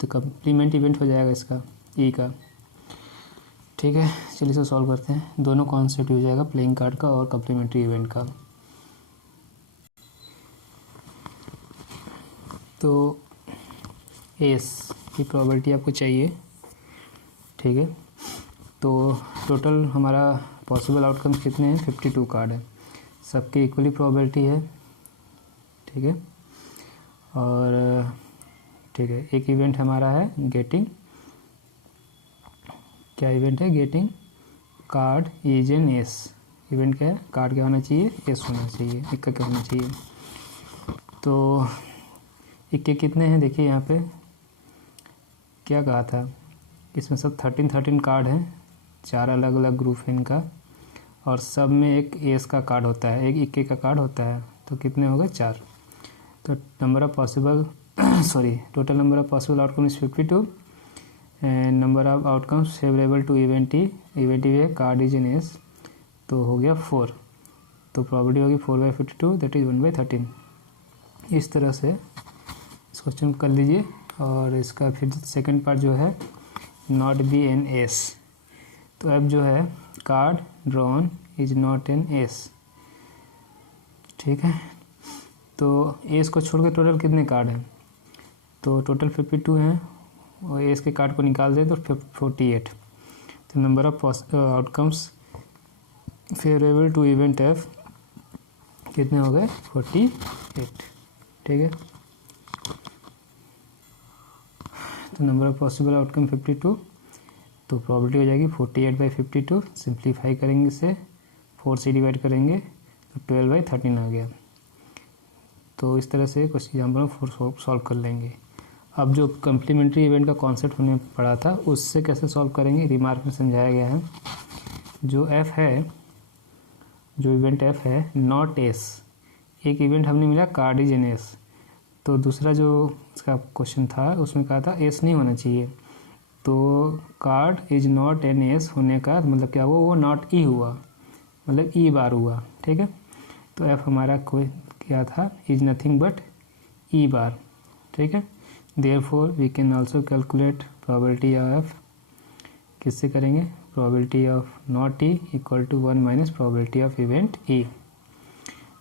तो कम्प्लीमेंट इवेंट हो जाएगा इसका ई का। ठीक है, चलिए इसे सॉल्व करते हैं। दोनों कॉन्सेप्ट हो जाएगा, प्लेइंग कार्ड का और कम्प्लीमेंट्री इवेंट का। तो एस की प्रोबेबिलिटी आपको चाहिए। ठीक है, तो टोटल हमारा पॉसिबल आउटकम्स कितने हैं, 52 कार्ड है, सबके इक्वली प्रोबेबिलिटी है। ठीक है, और ठीक है, एक इवेंट हमारा है गेटिंग, क्या इवेंट है, getting card is an S. Event क्या है, कार्ड क्या होना चाहिए, एस होना चाहिए, इक्का क्या होना चाहिए। तो इक्के कितने हैं, देखिए यहाँ पे क्या कहा था, इसमें सब 13 कार्ड हैं, 4 अलग अलग ग्रुप है इनका, और सब में एक एस का कार्ड होता है, एक इक्के का कार्ड होता है, तो कितने हो गए, 4। तो number of possible total number of possible outcome is 52 and number of outcomes favourable to event E है कार्ड इज एन एस, तो हो गया 4। तो प्रॉबिलिटी होगी 4/52, दैट इज 1/13। इस तरह से इस क्वेश्चन को कर लीजिए। और इसका फिर सेकंड पार्ट जो है नॉट बी एन एस, तो अब जो है card drawn is not an S. ठीक है, तो एस को छोड़ के टोटल कितने कार्ड हैं, तो टोटल 52 हैं, और एस के कार्ड को निकाल दें तो 48। तो number of outcomes favourable to event F कितने हो गए, 48। ठीक है, तो नंबर ऑफ पॉसिबल आउटकम 52, तो प्रॉबिलिटी हो जाएगी 48/52। सिंप्लीफाई करेंगे इसे, 4 से डिवाइड करेंगे तो 12/13 आ गया। तो इस तरह से कुछ एग्जाम्पल 4 सॉल्व कर लेंगे। अब जो कम्प्लीमेंट्री इवेंट का कॉन्सेप्ट हमने पढ़ा था उससे कैसे सॉल्व करेंगे, रिमार्क में समझाया गया है। जो एफ है, जो इवेंट एफ है नॉट एस, एक इवेंट हमने मिला कार्ड इज एन एस, तो दूसरा जो इसका क्वेश्चन था उसमें कहा था एस नहीं होना चाहिए, तो card is not an S होने का मतलब क्या हुआ, वो नॉट ई हुआ, मतलब ई बार हुआ। ठीक है, तो एफ हमारा कोई क्या था, is nothing but E bar. ठीक है, therefore we can also calculate probability of F, किससे करेंगे, probability of not E equal to 1 minus probability of event E,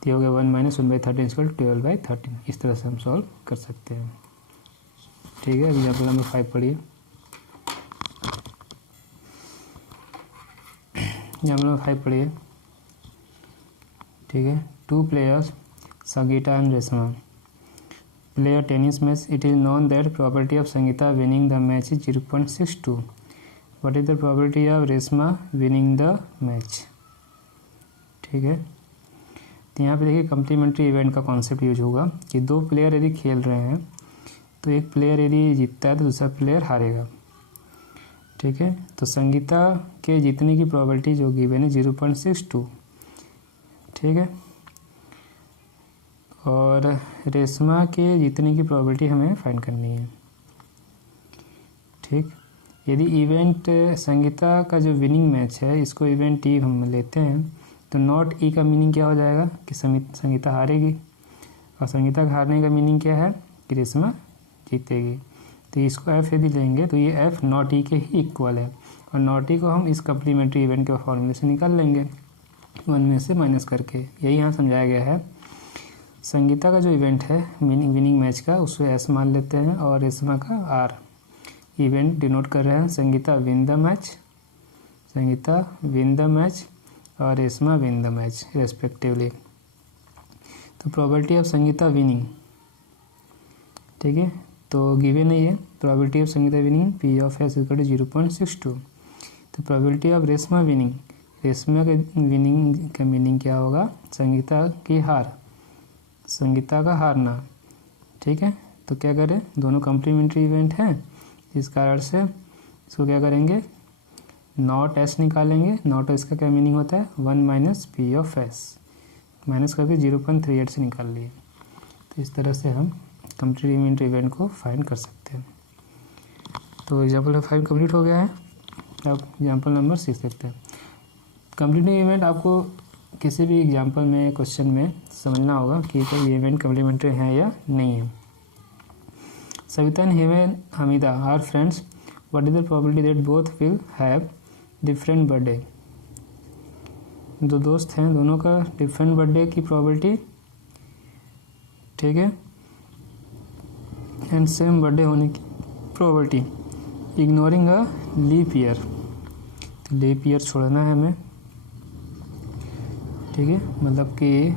तो हो गया 1 - 1/13 इक्वल 12/13। इस तरह से हम सॉल्व कर सकते हैं। ठीक है, एग्जाम्पल नंबर 5 पढ़िए। एग्जाम्पल नंबर 5 पढ़िए। ठीक है, 2 players Sangeeta and Reshma play a tennis match. It is known that probability of Sangeeta winning the match is 0.62. What is the probability of Reshma winning the match? ठीक है, तो यहाँ पे देखिए कम्प्लीमेंट्री इवेंट का कॉन्सेप्ट यूज होगा कि 2 प्लेयर यदि खेल रहे हैं तो एक प्लेयर यदि जीतता है तो दूसरा प्लेयर हारेगा। ठीक है, तो संगीता के जीतने की प्रोबेबिलिटी जो गिवन है 0.62। ठीक है, और रेशमा के जीतने की प्रोबेबिलिटी हमें फाइंड करनी है। ठीक, यदि इवेंट संगीता का जो विनिंग मैच है इसको इवेंट ई हम लेते हैं तो नॉट ई का मीनिंग क्या हो जाएगा कि संगीता हारेगी, और संगीता का हारने का मीनिंग क्या है कि रेशमा जीतेगी। तो इसको एफ यदि लेंगे तो ये एफ नॉट ई के ही इक्वल है, और नॉट ई को हम इस कम्प्लीमेंट्री इवेंट के फॉर्मूले से निकाल लेंगे 1 में से माइनस करके। यही यहाँ समझाया गया है। संगीता का जो इवेंट है विनिंग मैच का उसको एस मान लेते हैं, और रेशमा का आर। इवेंट डिनोट कर रहे हैं Sangeeta win the match, Sangeeta win the match और Reshma win the match respectively. तो प्रोबेबिलिटी ऑफ संगीता विनिंग, ठीक है, तो गिवन है ये probability of Sangeeta winning P of S equal to 0.62। तो probability of Reshma winning, Reshma के विनिंग का मीनिंग क्या होगा, संगीता की हार, संगीता का हारना। ठीक है, तो क्या करें, दोनों कम्प्लीमेंट्री इवेंट हैं, इस कारण से इसको क्या करेंगे, नॉट एस निकालेंगे। नॉट एस का क्या मीनिंग होता है 1 minus P of S, minus करके 0.38 से निकाल लिए। तो इस तरह से हम कम्प्लीमेंट्री इवेंट को फाइंड कर सकते हैं। तो एग्जाम्पल 5 कंप्लीट हो गया है। आप एग्जाम्पल नंबर 6 देखते हैं। कम्प्लीमेंट्री इवेंट आपको किसी भी एग्जाम्पल में, क्वेश्चन में समझना होगा कि कोई इवेंट कम्प्लीमेंट्री है या नहीं है। Savita and Hamida are friends, what is the probability that both will have different birthday. दो दोस्त हैं, दोनों का डिफरेंट बर्थडे की प्रोबेबिलिटी, ठीक है, एंड सेम बर्थडे होने की probability, ignoring a leap year. तो लीप ईयर छोड़ना है हमें, ठीक है, मतलब कि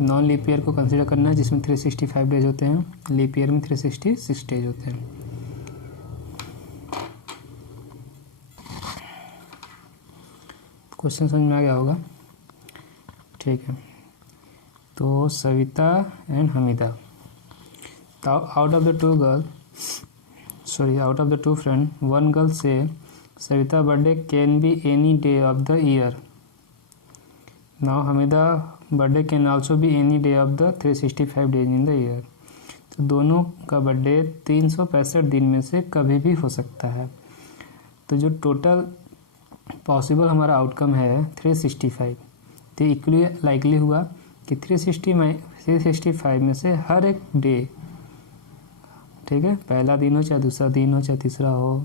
नॉन लीप ईयर को कंसीडर करना है जिसमें 365 डेज होते हैं, लीप ईयर में 366 डेज होते हैं। क्वेश्चन समझ में आ गया होगा, ठीक है। तो Savita and Hamida, out of the two friend, one girl से Savita birthday can be any day of the year. Now Hamida birthday can also be any day of the 365 days in the year. तो दोनों का बर्थडे 365 दिन में से कभी भी हो सकता है। तो जो टोटल पॉसिबल हमारा आउटकम है 365, तो इक्वली लाइकली हुआ कि 365 में से हर एक डे, ठीक है, पहला दिन हो चाहे दूसरा दिन हो चाहे तीसरा हो,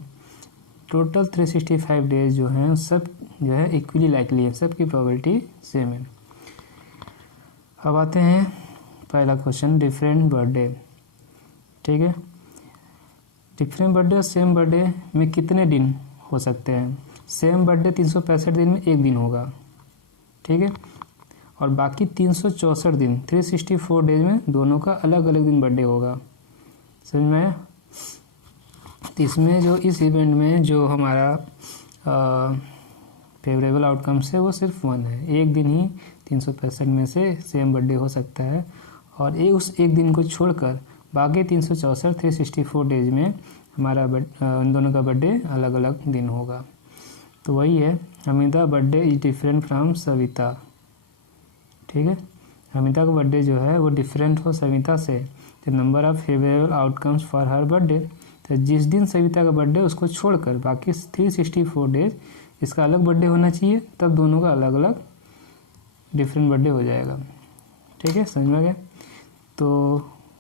टोटल 365 डेज जो हैं सब जो है इक्वली लाइकली है, सबकी प्रोबेबिलिटी सेम है। अब आते हैं पहला क्वेश्चन, डिफरेंट बर्थडे, ठीक है। डिफरेंट बर्थडे और सेम बर्थडे में कितने दिन हो सकते हैं? सेम बर्थडे 365 दिन में एक दिन होगा, ठीक है, और बाकी 364 दिन 364 डेज में दोनों का अलग अलग दिन बर्थडे होगा। समझ में आया? तो इसमें जो इस इवेंट में जो हमारा फेवरेबल आउटकम्स है वो सिर्फ 1 है। एक दिन ही 365 में से सेम बर्थडे हो सकता है, और उस एक दिन को छोड़कर बाकी 364 364 डेज में हमारा उन दोनों का बर्थडे अलग अलग दिन होगा। तो वही है, Hamida birthday is different from Savita, ठीक है। हमीदा का बर्थडे जो है वो डिफरेंट हो सविता से। The number of favourable outcomes for her birthday, तो जिस दिन सविता का बर्थडे उसको छोड़कर बाकी 364 डेज इसका अलग बर्थडे होना चाहिए, तब दोनों का अलग अलग डिफरेंट बर्थडे हो जाएगा, ठीक है, समझ में आ गया। तो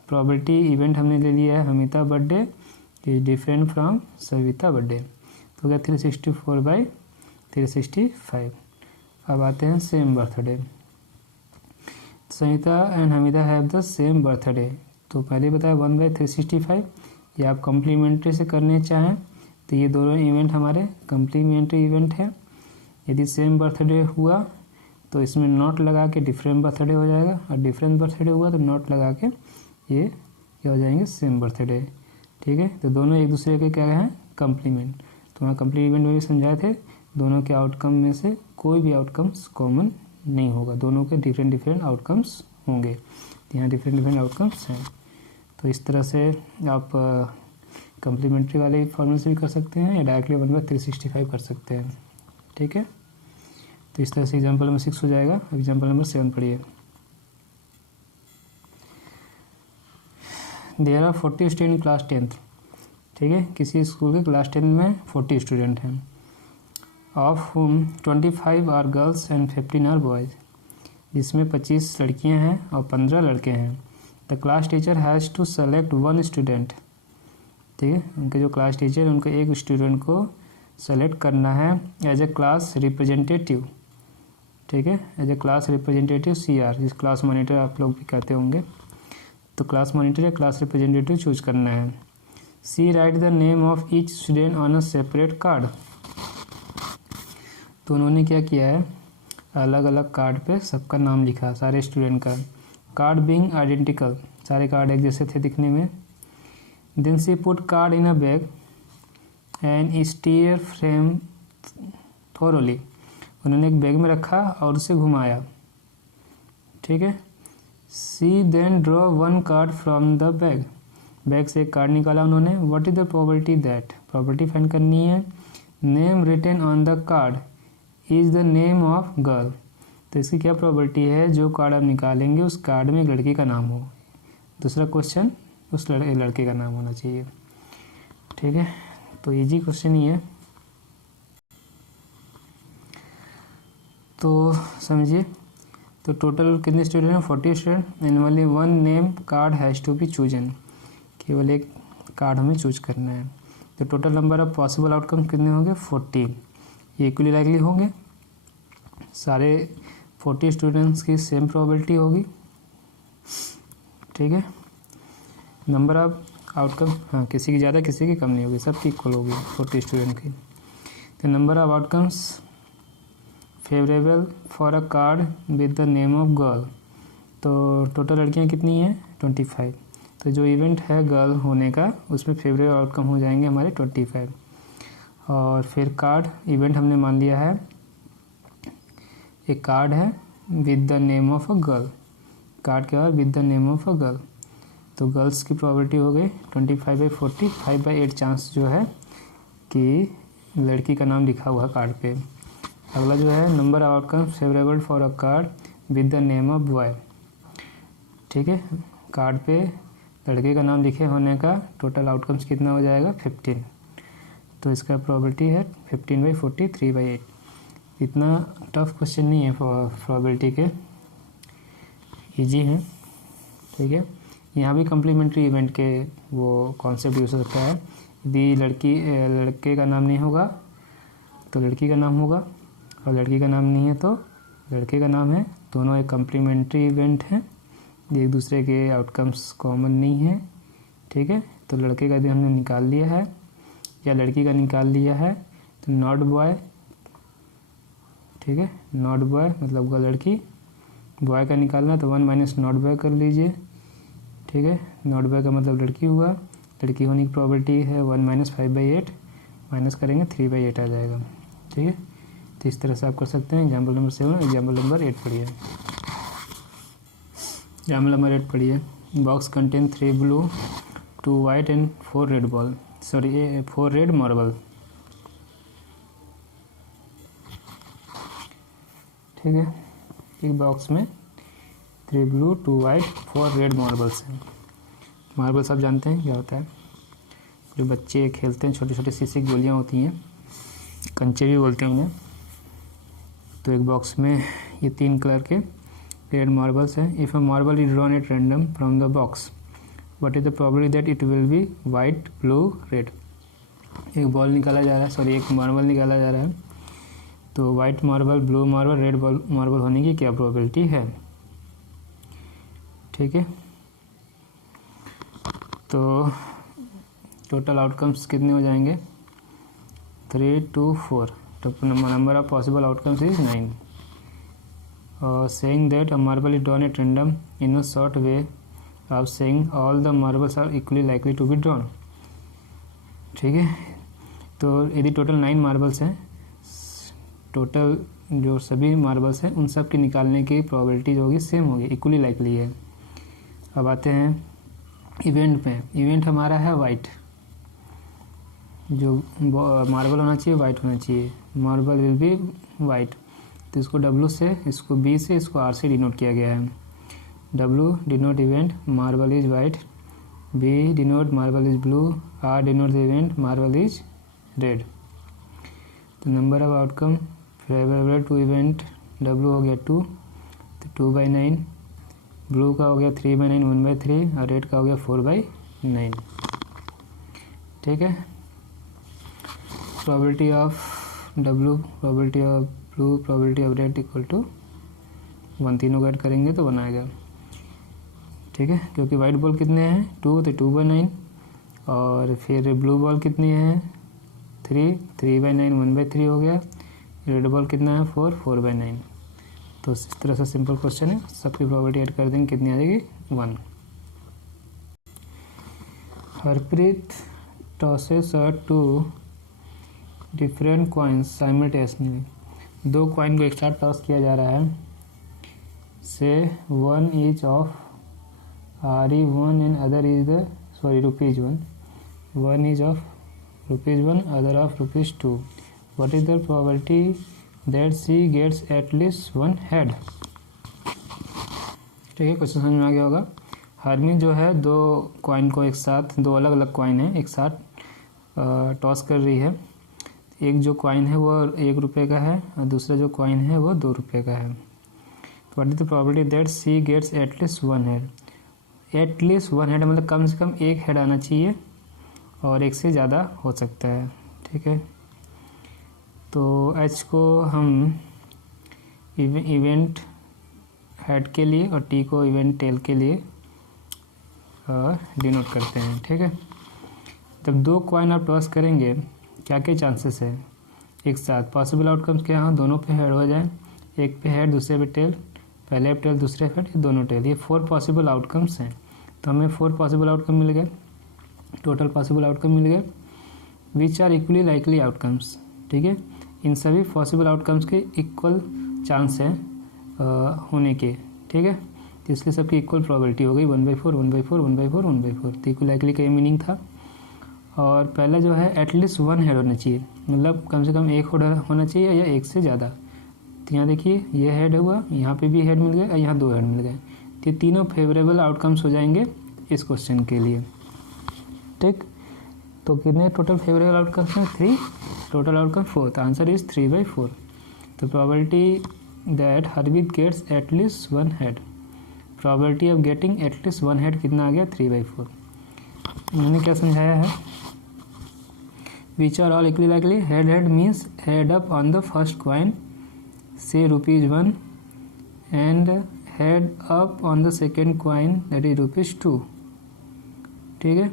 प्रोबेबिलिटी इवेंट हमने ले लिया है Hamida birthday is different from Savita birthday, तो क्या 364/365। अब आते हैं same birthday. Savita and Hamida have the same birthday, तो पहले बताया 1/365। ये आप कम्प्लीमेंट्री से करने चाहें तो ये दोनों इवेंट हमारे कम्प्लीमेंट्री इवेंट है। यदि सेम बर्थडे हुआ तो इसमें नॉट लगा के डिफरेंट बर्थडे हो जाएगा, और डिफरेंट बर्थडे हुआ तो नॉट लगा के ये क्या हो जाएंगे, सेम बर्थडे, ठीक है। तो दोनों एक दूसरे के क्या हैं, कम्प्लीमेंट। तो वहाँ कम्प्लीमेंट में भी समझाए थे, दोनों के आउटकम में से कोई भी आउटकम्स कॉमन नहीं होगा, दोनों के डिफरेंट आउटकम्स होंगे। तो यहाँ डिफरेंट आउटकम्स हैं। तो इस तरह से आप कम्प्लीमेंट्री वाले फॉर्मूले से भी कर सकते हैं या डायरेक्टली 1/365 कर सकते हैं, ठीक है। तो इस तरह से एग्जाम्पल नंबर 6 हो जाएगा। एग्जाम्पल नंबर 7 पढ़िए। There are 40 student in class 10th, ठीक है, किसी स्कूल के क्लास 10 में 40 स्टूडेंट हैं, of whom 25 are girls and 15 are boys, जिसमें 25 लड़कियां हैं और 15 लड़के हैं। The class teacher has to select 1 student, ठीक है, उनके जो क्लास टीचर है उनको एक स्टूडेंट को सेलेक्ट करना है एज ए क्लास रिप्रेजेंटेटिव, ठीक है, as a class representative CR, जिस क्लास मॉनिटर आप लोग भी कहते होंगे। तो क्लास मॉनिटर या क्लास रिप्रेजेंटेटिव चूज करना है। See write the name of each student on a separate card, तो उन्होंने क्या किया है, अलग अलग कार्ड पे सबका नाम लिखा, सारे स्टूडेंट का, कार्ड बीइंग आइडेंटिकल, सारे कार्ड एक जैसे थे दिखने में। Then she put card in a bag and stir फ्रेम थोरोली, उन्होंने एक बैग में रखा और उसे घुमाया, ठीक है। See then draw 1 card from the bag, bag से एक कार्ड निकाला उन्होंने। What is the probability that, probability find करनी है। Name written on the card is the name of girl, तो इसकी क्या प्रोबेबिलिटी है, जो कार्ड आप निकालेंगे उस कार्ड में एक लड़की का नाम हो। दूसरा क्वेश्चन, उस लड़के का नाम होना चाहिए, ठीक है। तो इजी क्वेश्चन ही है। तो समझिए, तो टोटल कितने स्टूडेंट हैं? 40 student and only one name card has to be chosen, केवल एक कार्ड हमें चूज करना है। तो total number of possible outcome कितने होंगे? 40। ये इक्वली लाइकली होंगे, सारे 40 स्टूडेंट्स की सेम प्रोबेबिलिटी होगी, ठीक है। नंबर ऑफ आउटकम, हाँ, किसी की ज़्यादा किसी की कम नहीं होगी, सबकी इक्वल होगी 40 स्टूडेंट की। तो number of outcomes favourable for a card with the name of girl, तो टोटल लड़कियां कितनी हैं? 25। तो जो इवेंट है गर्ल होने का, उसमें फेवरेबल आउटकम हो जाएंगे हमारे 25। और फिर कार्ड इवेंट हमने मान लिया है, एक कार्ड है with the name of a girl, card के बाद with the name of a girl, तो गर्ल्स की प्रोबेबिलिटी हो गई 25/40, 5/8 चांस जो है कि लड़की का नाम लिखा हुआ है कार्ड पे। अगला जो है number of outcome favourable for a card with the name of boy, ठीक है, कार्ड पे लड़के का नाम लिखे होने का टोटल आउटकम्स कितना हो जाएगा? 15। तो इसका प्रोबेबिलिटी है 15/40, 3/8। इतना टफ क्वेश्चन नहीं है प्रोबेबिलिटी के, इजी है, ठीक है। यहाँ भी कम्प्लीमेंट्री इवेंट के वो कॉन्सेप्ट यूज हो सकता है। यदि लड़के का नाम नहीं होगा तो लड़की का नाम होगा, और लड़की का नाम नहीं है तो लड़के का नाम है, दोनों एक कम्प्लीमेंट्री इवेंट हैं, एक दूसरे के आउटकम्स कॉमन नहीं है, ठीक है। तो लड़के का यदि हमने निकाल लिया है या लड़की का निकाल लिया है तो नॉट बॉय, ठीक है, नॉट बॉय मतलब लड़की, बॉय का निकालना है तो 1 माइनस नॉट बॉय कर लीजिए, ठीक है। नॉट बॉय का मतलब लड़की हुआ, लड़की होने की प्रोबेबिलिटी है 1 माइनस 5/8, माइनस करेंगे 3/8 आ जाएगा, ठीक है। तो इस तरह से आप कर सकते हैं। एग्जाम्पल नंबर 7, एग्जाम्पल नंबर 8 पढ़िए। एग्जाम्पल नंबर 8 पढ़िए। Box contain 3 blue, 2 white and 4 red ball, sorry 4 red marble, ठीक है। एक बॉक्स में 3 ब्लू, 2 वाइट, 4 रेड मार्बल्स हैं। मार्बल्स आप जानते हैं क्या होता है, जो बच्चे खेलते हैं, छोटे छोटे शीशे की गोलियाँ होती हैं, कंचे भी बोलते हैं उन्हें। तो एक बॉक्स में ये 3 कलर के रेड मार्बल्स हैं। If a marble is drawn at random from the box, what is the probability that it will be white, blue, red. एक बॉल निकाला जा रहा है, सॉरी एक मार्बल निकाला जा रहा है, तो white marble, blue marble, red marble होने की क्या प्रोबेबिलिटी है, ठीक है। तो टोटल आउटकम्स कितने हो जाएंगे? 3, 2, 4। तो number of possible outcomes is 9। saying that a marble is drawn at random in a short way of saying all the marbles are equally likely to be drawn, ठीक है। तो यदि टोटल 9 मार्बल्स हैं, total जो सभी marbles हैं उन सब की निकालने की प्रोबेबिलिटी जो होगी सेम होगी, इक्वली लाइकली है। अब आते हैं इवेंट में। इवेंट हमारा है वाइट, जो मार्बल होना चाहिए वाइट होना चाहिए, मार्बल विल बी वाइट। तो इसको W से, इसको B से, इसको R से डिनोट किया गया है। W denote event, marble is white, B denote marble is blue, R denote the event, marble is red. तो number of outcome favourable to event W हो गया 2, तो 2/9, ब्लू का हो गया 3/9, 1/3, और रेड का हो गया 4/9, ठीक है। Probability of W, probability of blue, probability of red equal to 1, तीनों को ऐड करेंगे तो 1 आएगा, ठीक है। क्योंकि वाइट बॉल कितने हैं? 2, तो 2/9, और फिर ब्लू बॉल कितनी है? 3, 3/9, 1/3 हो गया। रेड बॉल कितना है? 4, 4/9। तो इस तरह से सिंपल क्वेश्चन है, सबकी प्रोबेबिलिटी ऐड कर देंगे, कितनी आ जाएगी? 1। Harpreet tosses are 2 different coins simultaneously, 2 coin को एक साथ टॉस किया जा रहा है। Say one is of RE1 and other is the ₹1, one is of ₹1, other of ₹2। What is the probability that she gets at least 1 head, ठीक है। Question समझ में आ गया होगा। हरमीत जो है 2 कॉइन को एक साथ, 2 अलग अलग कॉइन है एक साथ टॉस कर रही है। एक जो कॉइन है वो 1 रुपये का है और दूसरा जो कॉइन है वो 2 रुपये का है। तो what is the probability that she gets at least 1 head. At least 1 head मतलब कम से कम 1 हेड आना चाहिए और 1 से ज़्यादा हो सकता है। ठीक है, तो एच को हम इवेंट हेड के लिए और टी को इवेंट टेल के लिए डिनोट करते हैं। ठीक है, जब 2 कॉइन आप टॉस करेंगे क्या क्या चांसेस है एक साथ। पॉसिबल आउटकम्स क्या हैं, दोनों पे हेड हो जाए, एक पे हेड दूसरे पे टेल, पहले पे टेल दूसरे पे हेड, दोनों टेल। ये 4 पॉसिबल आउटकम्स हैं। तो हमें 4 पॉसिबल आउटकम मिल गए, टोटल पॉसिबल आउटकम मिल गए which are equally likely outcomes. ठीक है, इन सभी पॉसिबल आउटकम्स के इक्वल चांस है होने के। ठीक है, तो इसलिए सबकी इक्वल प्रोबेबिलिटी हो गई 1/4 1/4 1/4 1/4। तो इक्वल लाइकली का ये मीनिंग था। और पहला जो है एटलीस्ट 1 हेड होना चाहिए, मतलब कम से कम 1 होना चाहिए या 1 से ज़्यादा। तो यहाँ देखिए ये हेड हुआ, यहाँ पे भी हेड मिल गए और यहाँ 2 हेड मिल गए। तो ये तीनों फेवरेबल आउटकम्स हो जाएंगे इस क्वेश्चन के लिए। ठीक, तो कितने टोटल फेवरेबल आउटकम्स हैं 3, टोटल आउटकम 4। तो आंसर इज 3/4। तो probability that Harvit gets at least 1 हेड, probability of getting at least 1 head कितना आ गया 3/4। मैंने क्या समझाया है, which are all equally likely. Head means head up on the first coin से ₹1 and head up on the second coin that is ₹2। ठीक है,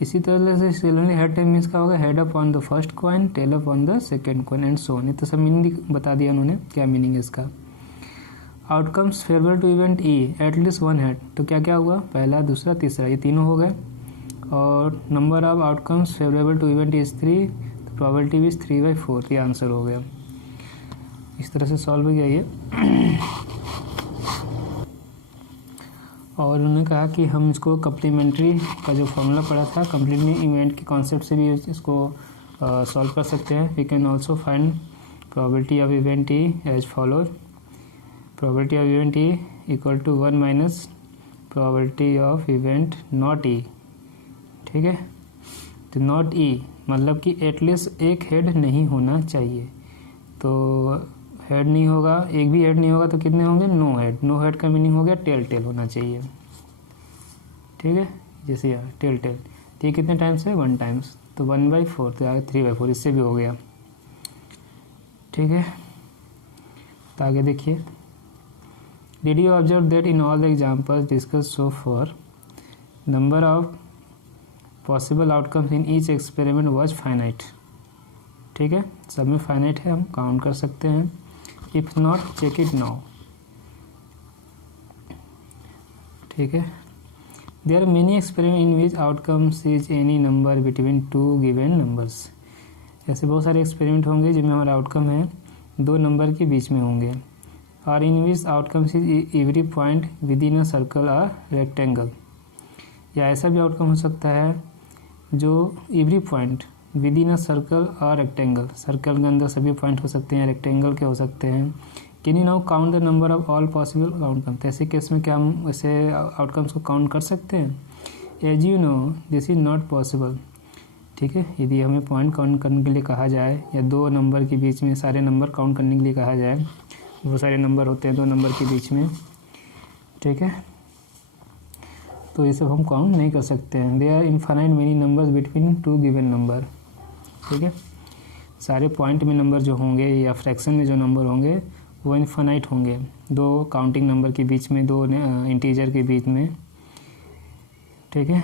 इसी तरह से सिमिलरली हेड टेल मीन्स क्या होगा, head up on the first coin, tail up on the second coin and so on. तो सब मीनिंग बता दिया उन्होंने, क्या मीनिंग है इसका। Outcomes favourable to event E at least 1 head. तो क्या क्या हुआ, पहला दूसरा तीसरा, ये तीनों हो गए। और number of outcomes favourable to event is 3, तो प्रोबेबिलिटी भी 3/4। ये आंसर हो गया। इस तरह से सॉल्व हो गया ये। और उन्होंने कहा कि हम इसको कम्प्लीमेंट्री का जो फॉर्मूला पढ़ा था, कम्प्लीटली इवेंट के कॉन्सेप्ट से भी इसको सॉल्व कर सकते हैं। We can also find probability of event E as follows. Probability of event E equal to 1 minus probability of event not E. ठीक है, तो नॉट ई मतलब कि एटलीस्ट 1 हेड नहीं होना चाहिए। तो हेड नहीं होगा, एक भी हेड नहीं होगा तो कितने होंगे, 9 हेड। 9 हेड का मीनिंग हो गया टेल होना चाहिए। ठीक है, जैसे यार टेल। तो ये कितने टाइम्स है, 1 टाइम्स, तो 1/4, तो आगे 3/4, इससे भी हो गया। ठीक है, तो आगे देखिए, did you observe that in all the examples discuss so for number of possible outcomes in each experiment was finite. ठीक है, सब में फाइनाइट है, हम काउंट कर सकते हैं। If not check it now. ठीक है, there are many experiment in which outcomes is any number between 2 given numbers. ऐसे बहुत सारे एक्सपेरिमेंट होंगे जिनमें हमारा आउटकम है 2 नंबर के बीच में होंगे। और in which outcomes is every point within a circle और रेक्टेंगल। या ऐसा भी आउटकम हो सकता है जो every point within a circle और रेक्टेंगल, सर्कल के अंदर सभी पॉइंट हो सकते हैं, रेक्टेंगल के हो सकते हैं। Can you now count the number of all possible outcome. तो ऐसे केस में क्या हम ऐसे आउटकम्स को काउंट कर सकते हैं। As you know this is not possible. ठीक है, यदि हमें पॉइंट काउंट करने के लिए कहा जाए या 2 नंबर के बीच में सारे नंबर काउंट करने के लिए कहा जाए, वो सारे नंबर होते हैं 2 नंबर के बीच में। ठीक है, तो ये सब हम काउंट नहीं कर सकते हैं। They are infinite many numbers between 2 given number. ठीक है, सारे पॉइंट में नंबर जो होंगे या फ्रैक्शन में जो नंबर होंगे वो इनफाइनाइट होंगे 2 काउंटिंग नंबर के बीच में, 2 इंटीजर के बीच में। ठीक है,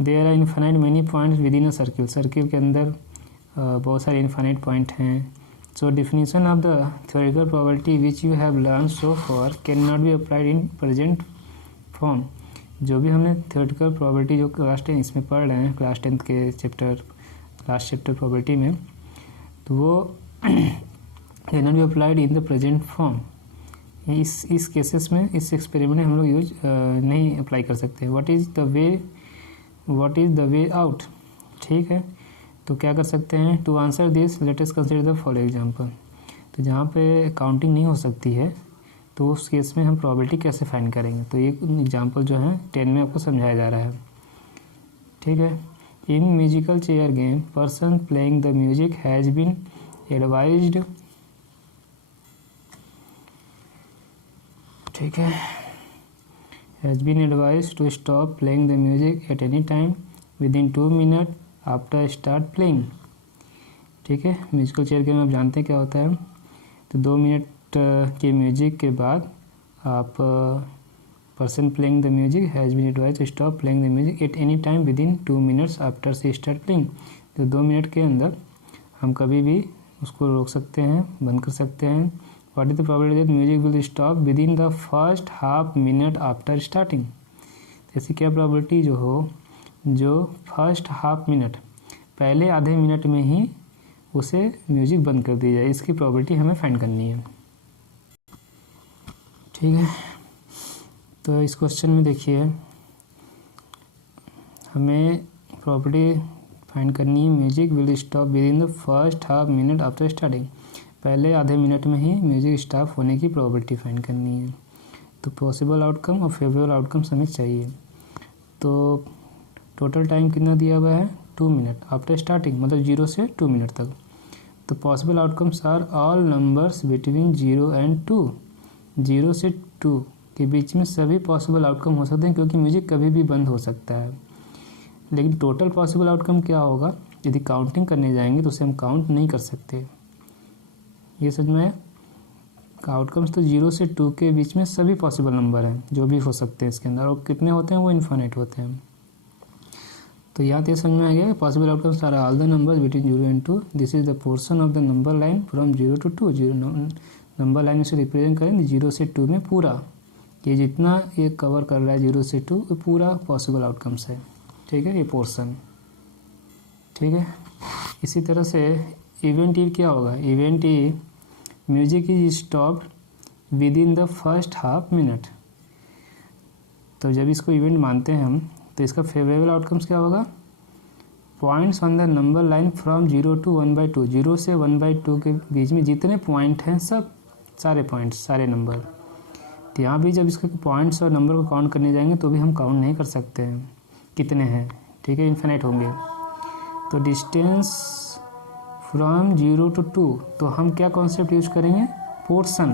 they are infinite many points within a circle. Circle के अंदर बहुत सारे इनफाइनाइट पॉइंट हैं। So definition of the theoretical probability which you have learn so far can not be applied in present form. जो भी हमने theoretical probability जो class 10 इसमें पढ़ रहे हैं, क्लास 10 के चैप्टर लास्ट चैप्टर प्रोबेबिलिटी में, तो वो can not be applied in the present form. इस केसेस में, इस एक्सपेरिमेंट में हम लोग यूज नहीं अप्लाई कर सकते। What is the way out. ठीक है, तो क्या कर सकते हैं, to answer this let us consider the following example. तो जहाँ पे काउंटिंग नहीं हो सकती है तो उस केस में हम प्रोबेबिलिटी कैसे फाइंड करेंगे। तो ये एग्जांपल जो है 10 में आपको समझाया जा रहा है। ठीक है, in musical chair game person playing the music has been advised, ठीक है, has been advised to stop playing the music at any time within 2 minute after start playing, ठीक है। म्यूजिकल चेयर गेम आप जानते हैं क्या होता है, तो 2 मिनट के म्यूजिक के बाद आप person playing the music has been advised to stop playing the music at any time within 2 minutes after she start playing, तो 2 मिनट के अंदर हम कभी भी उसको रोक सकते हैं, बंद कर सकते हैं। What is the probability that music will stop within the first half minute after starting, ऐसी क्या प्रोबेबिलिटी जो हो जो फर्स्ट हाफ मिनट, पहले आधे मिनट में ही उसे म्यूजिक बंद कर दी जाए, इसकी प्रोबेबिलिटी हमें फाइंड करनी है, ठीक है। तो इस क्वेश्चन में देखिए हमें प्रॉपर्टी फाइंड करनी है, music will stop with in the first half minute after starting, पहले आधे मिनट में ही म्यूजिक स्टॉप होने की प्रोबेबिलिटी फाइंड करनी है। तो पॉसिबल आउटकम और फेवरेबल आउटकम हमें चाहिए। तो टोटल टाइम कितना दिया हुआ है 2 मिनट आफ्टर स्टार्टिंग, मतलब 0 से 2 मिनट तक। तो possible outcomes are all numbers between 0 and 2, 0 से 2 के बीच में सभी पॉसिबल आउटकम हो सकते हैं, क्योंकि म्यूजिक कभी भी बंद हो सकता है। लेकिन टोटल पॉसिबल आउटकम क्या होगा, यदि काउंटिंग करने जाएंगे तो उसे हम काउंट नहीं कर सकते, ये समझ में आया। आउटकम्स तो 0 से 2 के बीच में सभी पॉसिबल नंबर हैं जो भी हो सकते हैं इसके अंदर, और कितने होते हैं वो इन्फिनिट होते हैं। तो यहाँ तो समझ में आ गया possible outcomes are all the numbers between 0 and 2, this is the portion of the number line from 0 to 2, 0 number line से रिप्रेजेंट करें 0 से 2 में पूरा, ये जितना ये कवर कर रहा है 0 से 2 वो पूरा पॉसिबल आउटकम्स है, ठीक है, ये पोर्शन, ठीक है। इसी तरह से इवेंट ई क्या होगा, event E music is stopped with in the first half minute, तो जब इसको इवेंट मानते हैं हम तो इसका फेवरेबल आउटकम्स क्या होगा, points on the number line from 0 to 1/2, 0 से 1/2 के बीच में जितने पॉइंट हैं सब सारे पॉइंट्स सारे नंबर, तो यहाँ भी जब इसके पॉइंट्स और नंबर को काउंट करने जाएंगे तो भी हम काउंट नहीं कर सकते हैं कितने हैं, ठीक है, इन्फिनिट होंगे। तो डिस्टेंस फ्रॉम 0 to 2, तो हम क्या कॉन्सेप्ट यूज करेंगे, पोर्शन,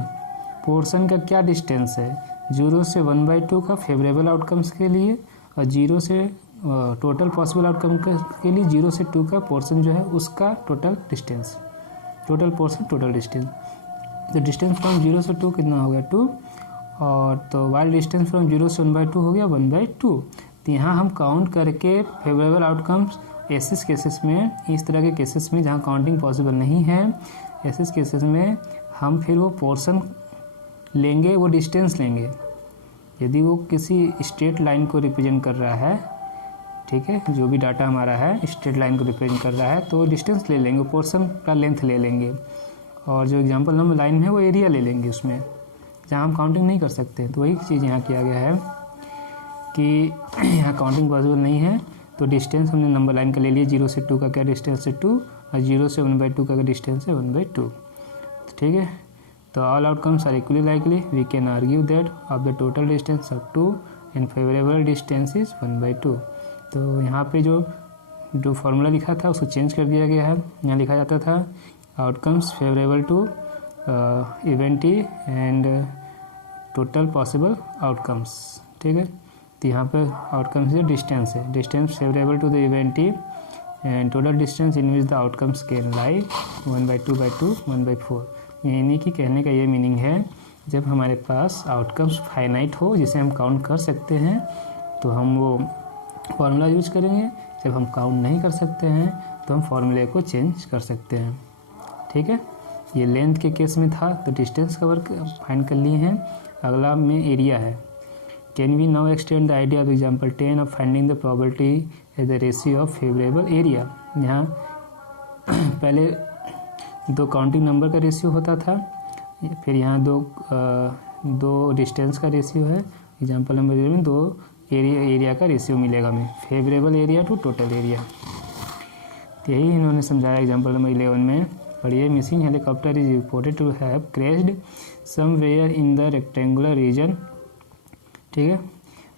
पोर्शन का क्या डिस्टेंस है 0 से 1/2 का फेवरेबल आउटकम्स के लिए, और 0 से टोटल पॉसिबल आउटकम के लिए 0 से 2 का पोर्शन जो है उसका total distance, total portion total distance. तो डिस्टेंस फ्रॉम 0 से 2 कितना हो गया 2, और तो वाइल डिस्टेंस फ्रॉम 0 से 1/2 हो गया 1/2। तो यहाँ हम काउंट करके फेवरेबल आउटकम्स ऐसे केसेस में, इस तरह के केसेस में जहाँ काउंटिंग पॉसिबल नहीं है, ऐसे केसेस में हम फिर वो पोर्शन लेंगे, वो डिस्टेंस लेंगे। यदि वो किसी स्ट्रेट लाइन को रिप्रेजेंट कर रहा है, ठीक है, जो भी डाटा हमारा है स्ट्रेट लाइन को रिप्रेजेंट कर रहा है तो डिस्टेंस ले लेंगे, पोर्शन का लेंथ ले लेंगे, और जो एग्जांपल नंबर लाइन है वो एरिया ले लेंगे उसमें, जहाँ हम काउंटिंग नहीं कर सकते। तो वही चीज़ यहाँ किया गया है कि यहाँ काउंटिंग पॉसिबल नहीं है, तो डिस्टेंस हमने नंबर लाइन का ले लिया, 0 से 2 का क्या डिस्टेंस है 2, और 0 से 1/2 का डिस्टेंस है 1/2, ठीक है। तो all outcomes are equally likely, we can argue that of the total distance of 2 and favourable distance is 1/2। तो यहाँ पे जो फार्मूला लिखा था उसको चेंज कर दिया गया है, यहाँ लिखा जाता था outcomes favourable to event E and total possible outcomes, ठीक है। तो यहाँ पे आउटकम्स जो डिस्टेंस है, distance favourable to the event E and total distance in which the outcomes can lie 1/2/2 1/4। यानी कि कहने का ये मीनिंग है जब हमारे पास आउटकम्स फाइनाइट हो जिसे हम काउंट कर सकते हैं तो हम वो फार्मूला यूज करेंगे, जब हम काउंट नहीं कर सकते हैं तो हम फार्मूले को चेंज कर सकते हैं, ठीक है। ये लेंथ के केस में था तो डिस्टेंस कवर फाइंड कर लिए हैं, अगला में एरिया है। Can we now extend the idea of example 10 of finding the probability as the ratio of favourable area. यहाँ पहले 2 काउंटिंग नंबर का रेशियो होता था, फिर यहाँ दो डिस्टेंस का रेशियो है, एग्जाम्पल नंबर 11 में 2 एरिया का रेशियो मिलेगा हमें, favourable area to total area. यही इन्होंने समझाया एग्जाम्पल नंबर 11 में। पढ़िए, missing helicopter is reported to have crashed somewhere in the rectangular region, ठीक है,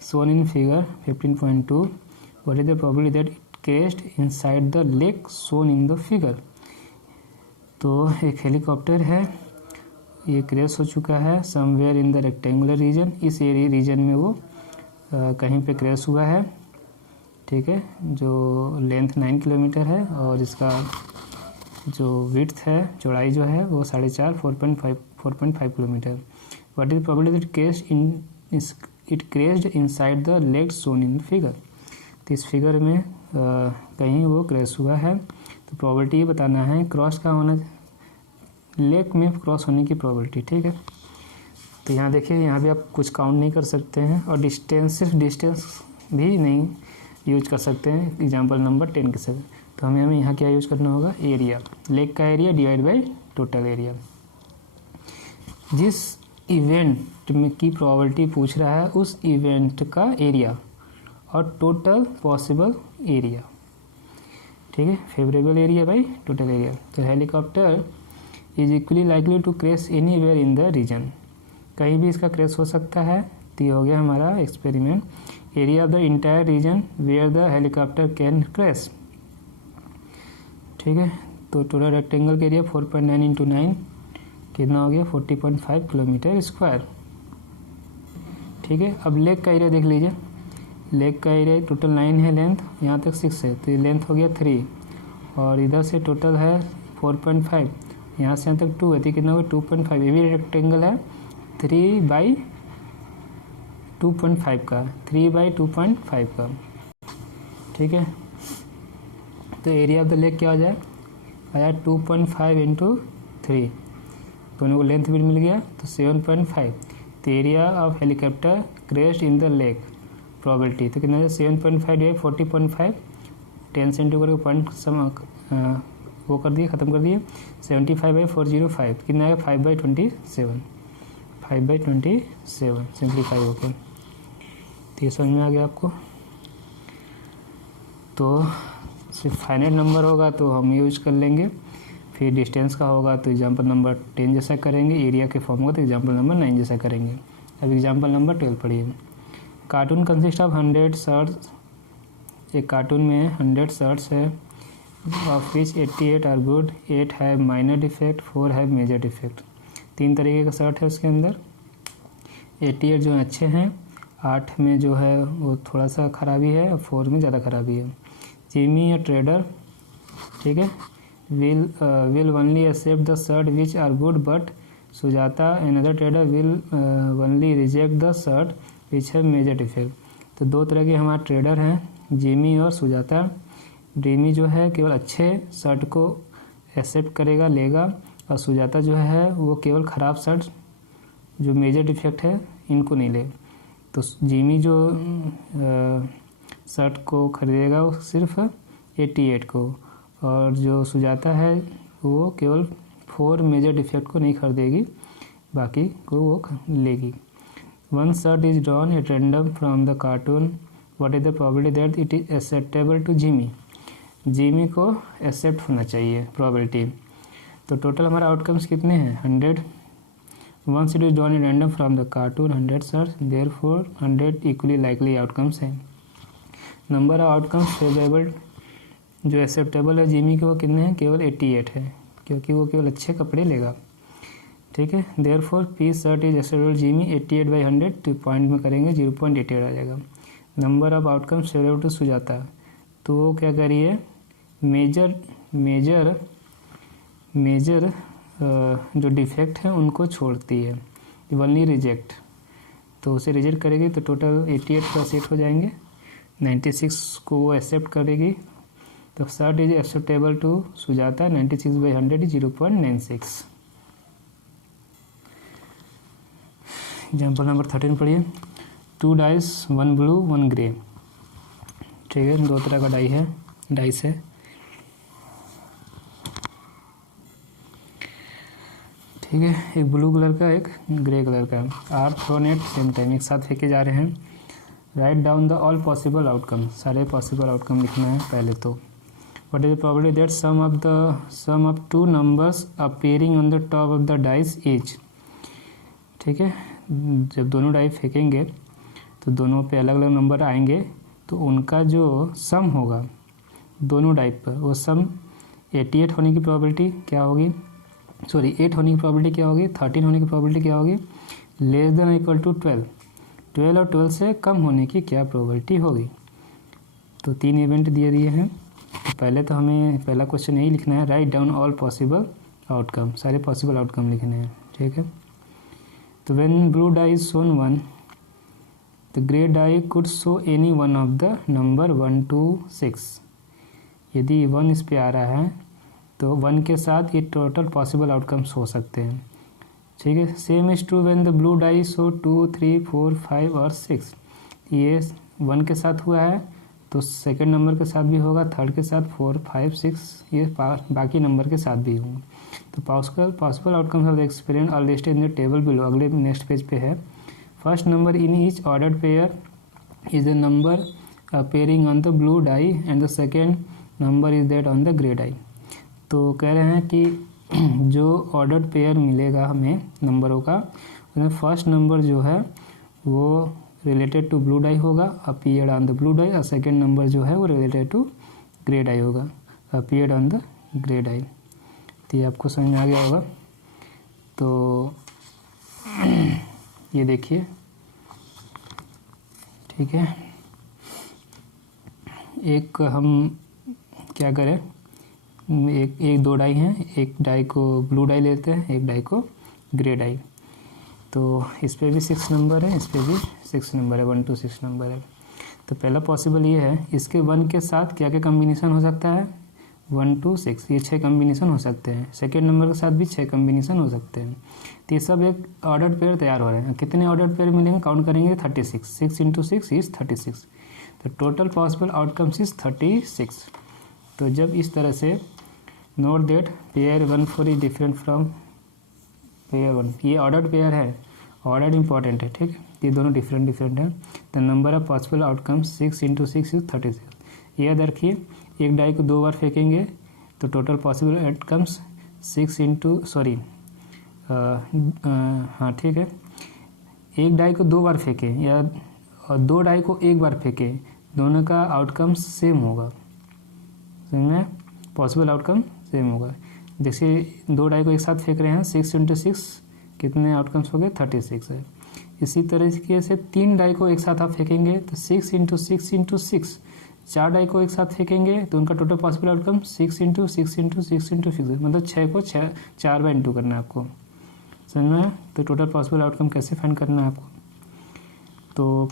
shown in figure 15.2। What is the probability that it crashed inside the lake shown in the figure। तो एक helicopter है, ये crash हो चुका है somewhere in the rectangular reason, इस एरिया रीजन में वो कहीं पे क्रैश हुआ है, ठीक है, जो लेंथ 9 किलोमीटर है और इसका जो विड्थ है, चौड़ाई जो है वो 4.5 kilometre. What is probability it crashed inside the lake shown in the figure. तो इस फिगर में कहीं वो क्रैश हुआ है, तो प्रोबेबिलिटी ये बताना है क्रॉस का होना, लेक में क्रॉस होने की प्रोबेबिलिटी, ठीक है। तो यहाँ देखिए, यहाँ भी आप कुछ काउंट नहीं कर सकते हैं और डिस्टेंस, सिर्फ डिस्टेंस भी नहीं यूज कर सकते हैं एग्जाम्पल नंबर 10 के साथ। तो हमें यहाँ क्या यूज करना होगा, एरिया, लेक का area divide by total area. जिस इवेंट में की प्रोबेबिलिटी पूछ रहा है उस इवेंट का एरिया और टोटल पॉसिबल एरिया, ठीक है, favourable area by total area. तो helicopter is equally likely to crash anywhere in the region, कहीं भी इसका क्रैश हो सकता है। तो ये हो गया हमारा experiment. Area of the entire region where the helicopter can crash, ठीक है। तो टोटल रेक्टेंगल का एरिया 4.9 इंटू 9 कितना हो गया, 40.5 किलोमीटर स्क्वायर, ठीक है। अब लेक का एरिया देख लीजिए, लेक का एरिया टोटल 9 है लेंथ, यहाँ तक 6 है, तो ये लेंथ हो गया 3 और इधर से टोटल है 4.5, यहाँ से यहाँ तक 2 है, तो कितना हो गया 2.5। ये भी रेक्टेंगल है 3/2.5 का, 3/2.5 का, ठीक है। तो एरिया ऑफ द लेक क्या हो जाए, आया 2.5 इंटू 3, दोनों को लेंथ भी मिल गया तो 7.5। तो area of helicopter crashed in the lake probability तो कितना है 7.5 डिवाइड 40.5, 10 से इंटू करके पॉइंट वो कर दिए, ख़त्म कर दिए, 75/405 कितना है 5/27, 5/27 सिंप्लीफाई हो गया। तो ये समझ में आ गया आपको। तो सिर्फ फाइनाइट नंबर होगा तो हम यूज कर लेंगे, फिर डिस्टेंस का होगा तो एग्जाम्पल नंबर 10 जैसा करेंगे, एरिया के फॉर्म होगा तो एग्जाम्पल नंबर 9 जैसा करेंगे। अब एग्जाम्पल नंबर 12 पढ़िए। कार्टून कंसिस्ट ऑफ 100 शर्ट्स, एक कार्टून में 100 शर्ट्स है, of which 88 are good, 8 have minor defect, 4 have major defect. 3 तरीके का शर्ट है उसके अंदर, 88 जो अच्छे हैं, 8 में जो है वो थोड़ा सा खराबी है और 4 में ज़्यादा खराबी है। जिमी या ट्रेडर, ठीक है, will only accept the shirt which are good, but Sujata another trader will only reject the shirt which have major defect। तो 2 तरह के हमारे ट्रेडर हैं, जिमी और सुजाता। जिमी जो है केवल अच्छे शर्ट को एक्सेप्ट करेगा, लेगा, और सुजाता जो है वो केवल ख़राब शर्ट जो मेजर डिफेक्ट है इनको नहीं ले। तो जिमी जो शर्ट को खरीदेगा वो सिर्फ 88 को, और जो सुजाता है वो केवल 4 मेजर डिफेक्ट को नहीं खरीदेगी, बाकी को वो लेगी। One shirt is drawn at random from the carton, what is the probability that it is acceptable to Jimmy. Jimmy को एक्सेप्ट होना चाहिए प्रोबेबिलिटी। तो टोटल हमारा आउटकम्स कितने हैं 100। One shirt is drawn at random from the cartoon 100 shirts, therefore 100 equally likely outcomes हैं। Number of outcomes favourable जो acceptable है जिमी के वो कितने हैं, केवल 88 है, क्योंकि वो केवल अच्छे कपड़े लेगा, ठीक है। Therefore P shirt is acceptable Jimmy 88/100, तो पॉइंट में करेंगे 0.88 आ जाएगा। Number of outcomes favourable to Sujata, तो वो क्या करिए, मेजर जो डिफेक्ट है उनको छोड़ती है, ओनली रिजेक्ट, तो उसे रिजेक्ट करेगी तो टोटल 88 का सेट हो जाएंगे, 96 को वो एक्सेप्ट करेगी। तो shirt is acceptable to Sujata 96/100 is 0.96। Example number 13 पढ़िए। 2 डाइस, 1 ब्लू 1 ग्रे, ठीक है, 2 तरह का डाइस है, ठीक है, एक ब्लू कलर का एक ग्रे कलर का, are thrown at same time, एक साथ फेंके जा रहे हैं। Write down the all possible outcome, सारे पॉसिबल आउटकम लिखना है पहले तो। What is the probability that sum of 2 numbers appearing on the top of the dice is, ठीक है, जब दोनों डाइस फेंकेंगे तो दोनों पे अलग अलग नंबर आएंगे, तो उनका जो सम होगा दोनों डाई पर, वो सम 88 होने की प्रोबेबिलिटी क्या होगी, सॉरी 8 होने की प्रोबेबिलिटी क्या होगी, 13 होने की प्रोबेबिलिटी क्या होगी, लेस देन इक्वल टू 12 और 12 से कम होने की क्या प्रोबेबिलिटी होगी। तो 3 इवेंट दिए हैं। तो पहले तो हमें पहला क्वेश्चन यही लिखना है, write down all possible outcome, सारे पॉसिबल आउटकम लिखने हैं, ठीक है। तो when blue die is shown 1, the grey die could show any one of the number 1 to 6। यदि 1 इस पे आ रहा है तो 1 के साथ ये टोटल पॉसिबल आउटकम्स हो सकते हैं, ठीक है। Same is true when the blue die show 2, 3, 4, 5 और 6। ये 1 के साथ हुआ है तो सेकंड नंबर के साथ भी होगा, थर्ड के साथ 4, 5, 6, ये बाकी नंबर के साथ भी होंगे। तो possible outcomes of the experiment are listed in the table below. अगले नेक्स्ट पेज पे है, first number in each ordered pair is the number appearing on the blue die and the second number is that on the grey die. तो कह रहे हैं कि जो ordered pair मिलेगा हमें नंबरों का, उसमें फर्स्ट नंबर जो है वो रिलेटेड टू ब्लू डाई होगा, appeared on the blue die, और सेकेंड नंबर जो है वो रिलेटेड टू ग्रे डाई होगा, appeared on the grey die. तो ये आपको समझ में आ गया होगा। तो ये देखिए, ठीक है, एक हम क्या करें, एक 2 डाई हैं, एक डाई को ब्लू डाई लेते हैं, एक डाई को ग्रे डाई। तो इस पे भी 6 नंबर है, इस पे भी 6 नंबर है, 1 to 6 नंबर है। तो पहला पॉसिबल ये है, इसके 1 के साथ क्या क्या कम्बिनेशन हो सकता है, 1 to 6, ये 6 कम्बिनेशन हो सकते हैं। सेकेंड नंबर के साथ भी 6 कम्बिनेशन हो सकते हैं। तो ये सब एक ऑर्डर्ड पेयर तैयार हो रहे हैं। कितने ऑर्डर्ड पेयर मिलेंगे, काउंट करेंगे, 36, 6 into 6 इज 36। तो टोटल पॉसिबल आउटकम्स इज 36। तो जब इस तरह से note that pair 1 4 is different from pair 1, ये ऑर्डर्ड पेयर है, ऑर्डर इंपॉर्टेंट है, ठीक है, ये दोनों डिफरेंट है। The number of possible outcomes 6 into 6 is 36। याद रखिए, एक डाई को 2 बार फेंकेंगे तो total possible outcomes 6 into sorry हाँ ठीक है, एक डाई को 2 बार फेंकें या 2 डाई को 1 बार फेंकें, दोनों का आउटकम्स सेम होगा, समझ में, पॉसिबल आउटकम सेम होगा। जैसे 2 डाई को एक साथ फेंक रहे हैं, 6 into 6 कितने आउटकम्स हो गए, 36 है। इसी तरीके से 3 डाई को एक साथ आप फेंकेंगे तो 6 into 6 into 6, 4 डाई को एक साथ फेंकेंगे तो उनका total possible outcome 6 into 6 into 6 into 6, मतलब 6 को 4 बार इंटू करना है आपको, समझ में। तो टोटल पॉसिबल आउटकम कैसे फाइंड करना है आपको, तो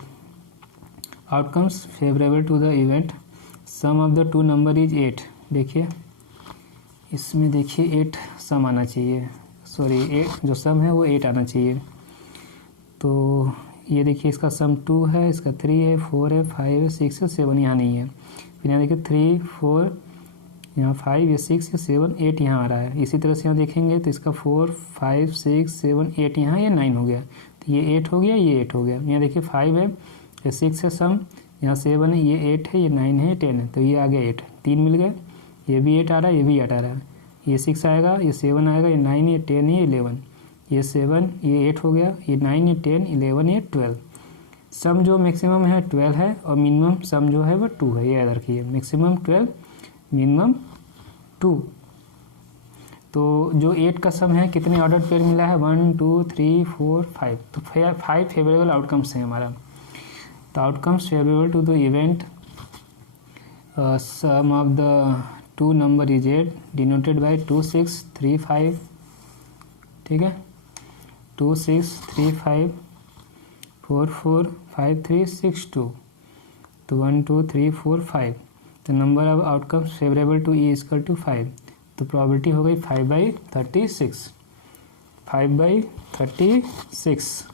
outcomes favourable to the event, sum of the 2 number is 8। देखिए इसमें, देखिए 8 सम आना चाहिए, सॉरी 8 जो सम है वो 8 आना चाहिए। तो ये देखिए, इसका सम 2 है, इसका 3 है, 4 है, 5 है, 6 है, 7 यहाँ नहीं है। फिर यहाँ देखिए 3, 4, यहाँ 5, ये 6, ये 7, 8 यहाँ आ रहा है। इसी तरह से यहाँ देखेंगे तो इसका 4, 5, 6, 7, 8 यहाँ, ये 9 हो गया। तो ये 8 हो गया, ये 8 हो गया। यहाँ देखिए 5 है, ये 6 है सम, यहाँ 7 है, ये 8 है, ये 9 है, ये 10 है, तो ये आ गया 8, 3 मिल गए। ये भी 8 आ रहा है, ये भी 8 आ रहा है, ये 6 आएगा, ये 7 आएगा, ये 9, ये 10 है, ये 11, ये 7, ये 8 हो गया, ये 9, ये 10, 11, ये 12। सम जो मैक्सिमम है 12 है और मिनिमम सम जो है वो 2 है, ये याद रखिए, मैक्सिमम 12, मिनिमम 2। तो जो 8 का सम है, कितने ऑर्डर पेयर मिला है, 1 2 3 4 5, तो 5 फेवरेबल आउटकम्स हैं हमारा। तो outcomes favourable to the event, sum of the 2 number is 8 denoted by 2 6 3 5, ठीक है, 2 6 3 5 4 4 5 3 6 2, तो 1 2 3 4 5। तो number of outcomes favourable to E equal to 5, तो प्रोबेबिलिटी हो गई 5/36, 5/36।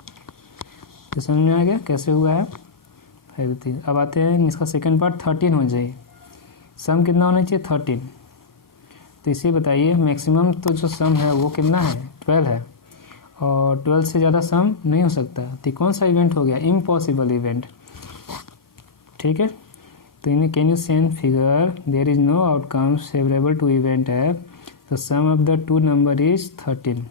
तो समझ में आ गया कैसे हुआ है 5/3। अब आते हैं इसका सेकंड पार्ट, 13 हो जाए, सम कितना होना चाहिए, 13। तो इसे बताइए, मैक्सिमम तो जो सम है वो कितना है, 12 है, और 12 से ज़्यादा सम नहीं हो सकता। तो कौन सा इवेंट हो गया, इम्पॉसिबल इवेंट, ठीक है। तो in can you send figure, there is no outcomes favourable to event है, तो sum of the 2 number is 13,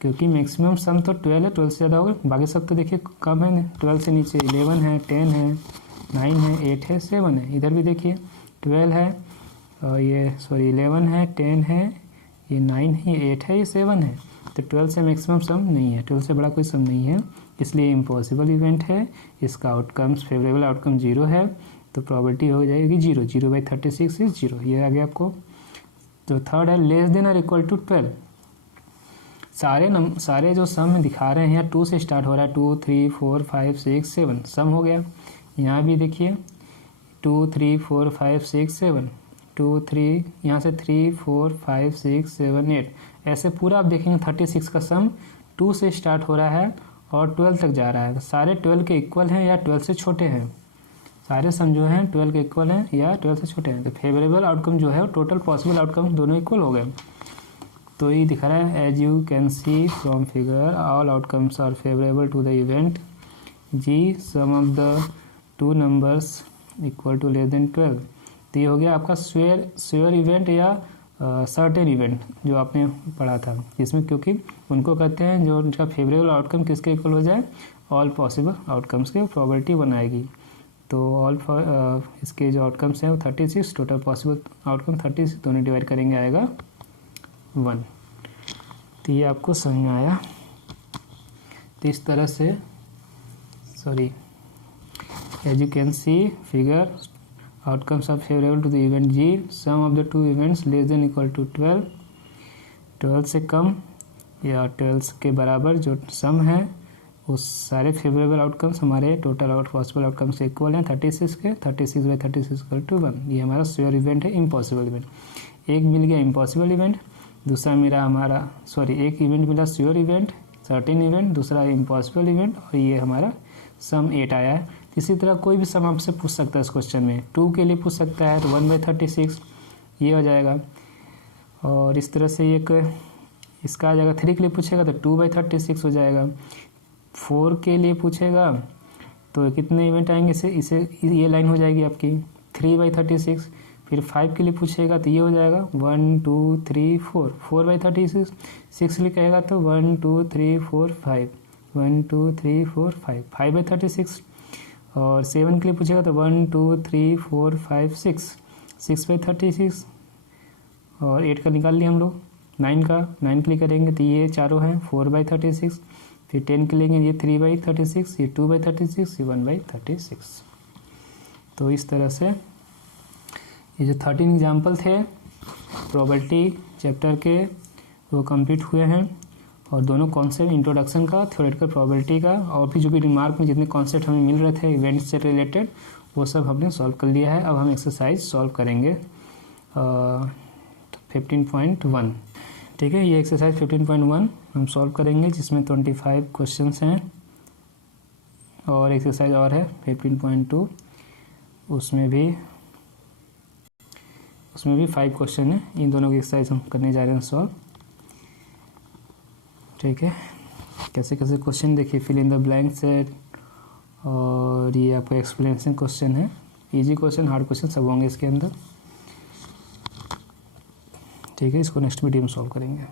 क्योंकि मैक्सिमम सम तो 12 है, 12 से ज़्यादा होगा, बाकी सब तो देखिए कम है, 12 से नीचे 11 है, 10 है, 9 है, 8 है, 7 है। इधर भी देखिए 12 है, और ये सॉरी 11 है, 10 है, ये 9 है, ये 8 है, ये 7 है। तो 12 से मैक्सिमम सम नहीं है, 12 से बड़ा कोई सम नहीं है, इसलिए इम्पॉसिबल इवेंट है। इसका आउटकम्स फेवरेबल आउटकम 0 है, तो प्रॉबिलिटी हो जाएगी 0। 0/36 इज 0, ये आ गया आपको। तो थर्ड है लेस देन और इक्वल टू 12। सारे जो सम दिखा रहे हैं यहाँ 2 से स्टार्ट हो रहा है, 2 3 4 5 6 7 सम हो गया। यहाँ भी देखिए 2 3 4 5 6 7 2 3, यहाँ से 3 4 5 6 7 8, ऐसे पूरा आप देखेंगे 36 का सम 2 से स्टार्ट हो रहा है और 12 तक जा रहा है। सारे 12 के इक्वल हैं या 12 से छोटे हैं, सारे सम जो हैं 12 के इक्वल हैं या 12 से छोटे हैं। तो फेवरेबल आउटकम जो है टोटल पॉसिबल आउटकम दोनों इक्वल हो गए। तो ये दिखा रहा है as you can see from figure all outcomes are favourable to the event G, sum of the two numbers equal to less than 12। तो ये हो गया आपका श्योर इवेंट या सर्टेन इवेंट जो आपने पढ़ा था, जिसमें क्योंकि उनको कहते हैं जो उनका फेवरेबल आउटकम किसके इक्वल हो जाए, ऑल पॉसिबल आउटकम्स के प्रोबेबिलिटी बनाएगी। तो इसके जो आउटकम्स हैं वो 36, टोटल पॉसिबल आउटकम 36, दोनों डिवाइड करेंगे आएगा 1। तो ये आपको समझ में आया। तो इस तरह से as you can see figure outcomes are favourable to the event G, sum of the two events less than equal to 12, 12 से कम या 12 के बराबर जो सम है उस सारे फेवरेबल आउटकम्स हमारे टोटल पॉसिबल आउटकम से इक्वल हैं 36 के, 36/36 इक्वल टू 1। ये हमारा श्योर इवेंट है, इम्पॉसिबल इवेंट। एक मिल गया इम्पॉसिबल इवेंट, दूसरा एक इवेंट मिला श्योर इवेंट, सर्टेन इवेंट, दूसरा इम्पॉसिबल इवेंट, और ये हमारा सम 8 आया है। इसी तरह कोई भी सम आपसे पूछ सकता है इस क्वेश्चन में, 2 के लिए पूछ सकता है तो 1/36 ये हो जाएगा। और इस तरह से एक इसका आ जाएगा, 3 के लिए पूछेगा तो 2/36 हो जाएगा। 4 के लिए पूछेगा तो कितने इवेंट आएंगे, इसे ये लाइन हो जाएगी आपकी 3/36। फिर 5 के लिए पूछेगा तो ये हो जाएगा 1 2 3 4, 4/36। 6 लिखेगा तो 1 2 3 4 5, 1 2 3 4 5, 5/36। और 7 के लिए पूछेगा तो 1 2 3 4 5 6, 6/36। और 8 का निकाल लिया हम लोग। 9 के लिए करेंगे तो ये चारों हैं 4/36। फिर 10 के लेंगे ये 3/36, ये 2/36, ये 1/36। तो इस तरह से ये जो 13 एग्जाम्पल थे प्रोबेबिलिटी चैप्टर के वो कंप्लीट हुए हैं। और दोनों कॉन्सेप्ट इंट्रोडक्शन का, थ्योरेटिकल प्रोबेबिलिटी का, और भी जो भी रिमार्क में जितने कॉन्सेप्ट हमें मिल रहे थे इवेंट से रिलेटेड वो सब हमने सॉल्व कर लिया है। अब हम एक्सरसाइज सॉल्व करेंगे 15.1। ठीक है, ये एक्सरसाइज 15.1 हम सॉल्व करेंगे जिसमें 25 क्वेश्चंस हैं। और एक्सरसाइज और है 15.2, उसमें भी 5 क्वेश्चन है। इन दोनों की एक्सरसाइज हम करने जा रहे हैं सॉल्व। ठीक है, कैसे कैसे क्वेश्चन देखिए, fill in the blank set, और ये आपका एक्सप्लेनेशन क्वेश्चन है। इजी क्वेश्चन, हार्ड क्वेश्चन सब होंगे इसके अंदर। ठीक है, इसको नेक्स्ट वीडियो में सॉल्व करेंगे।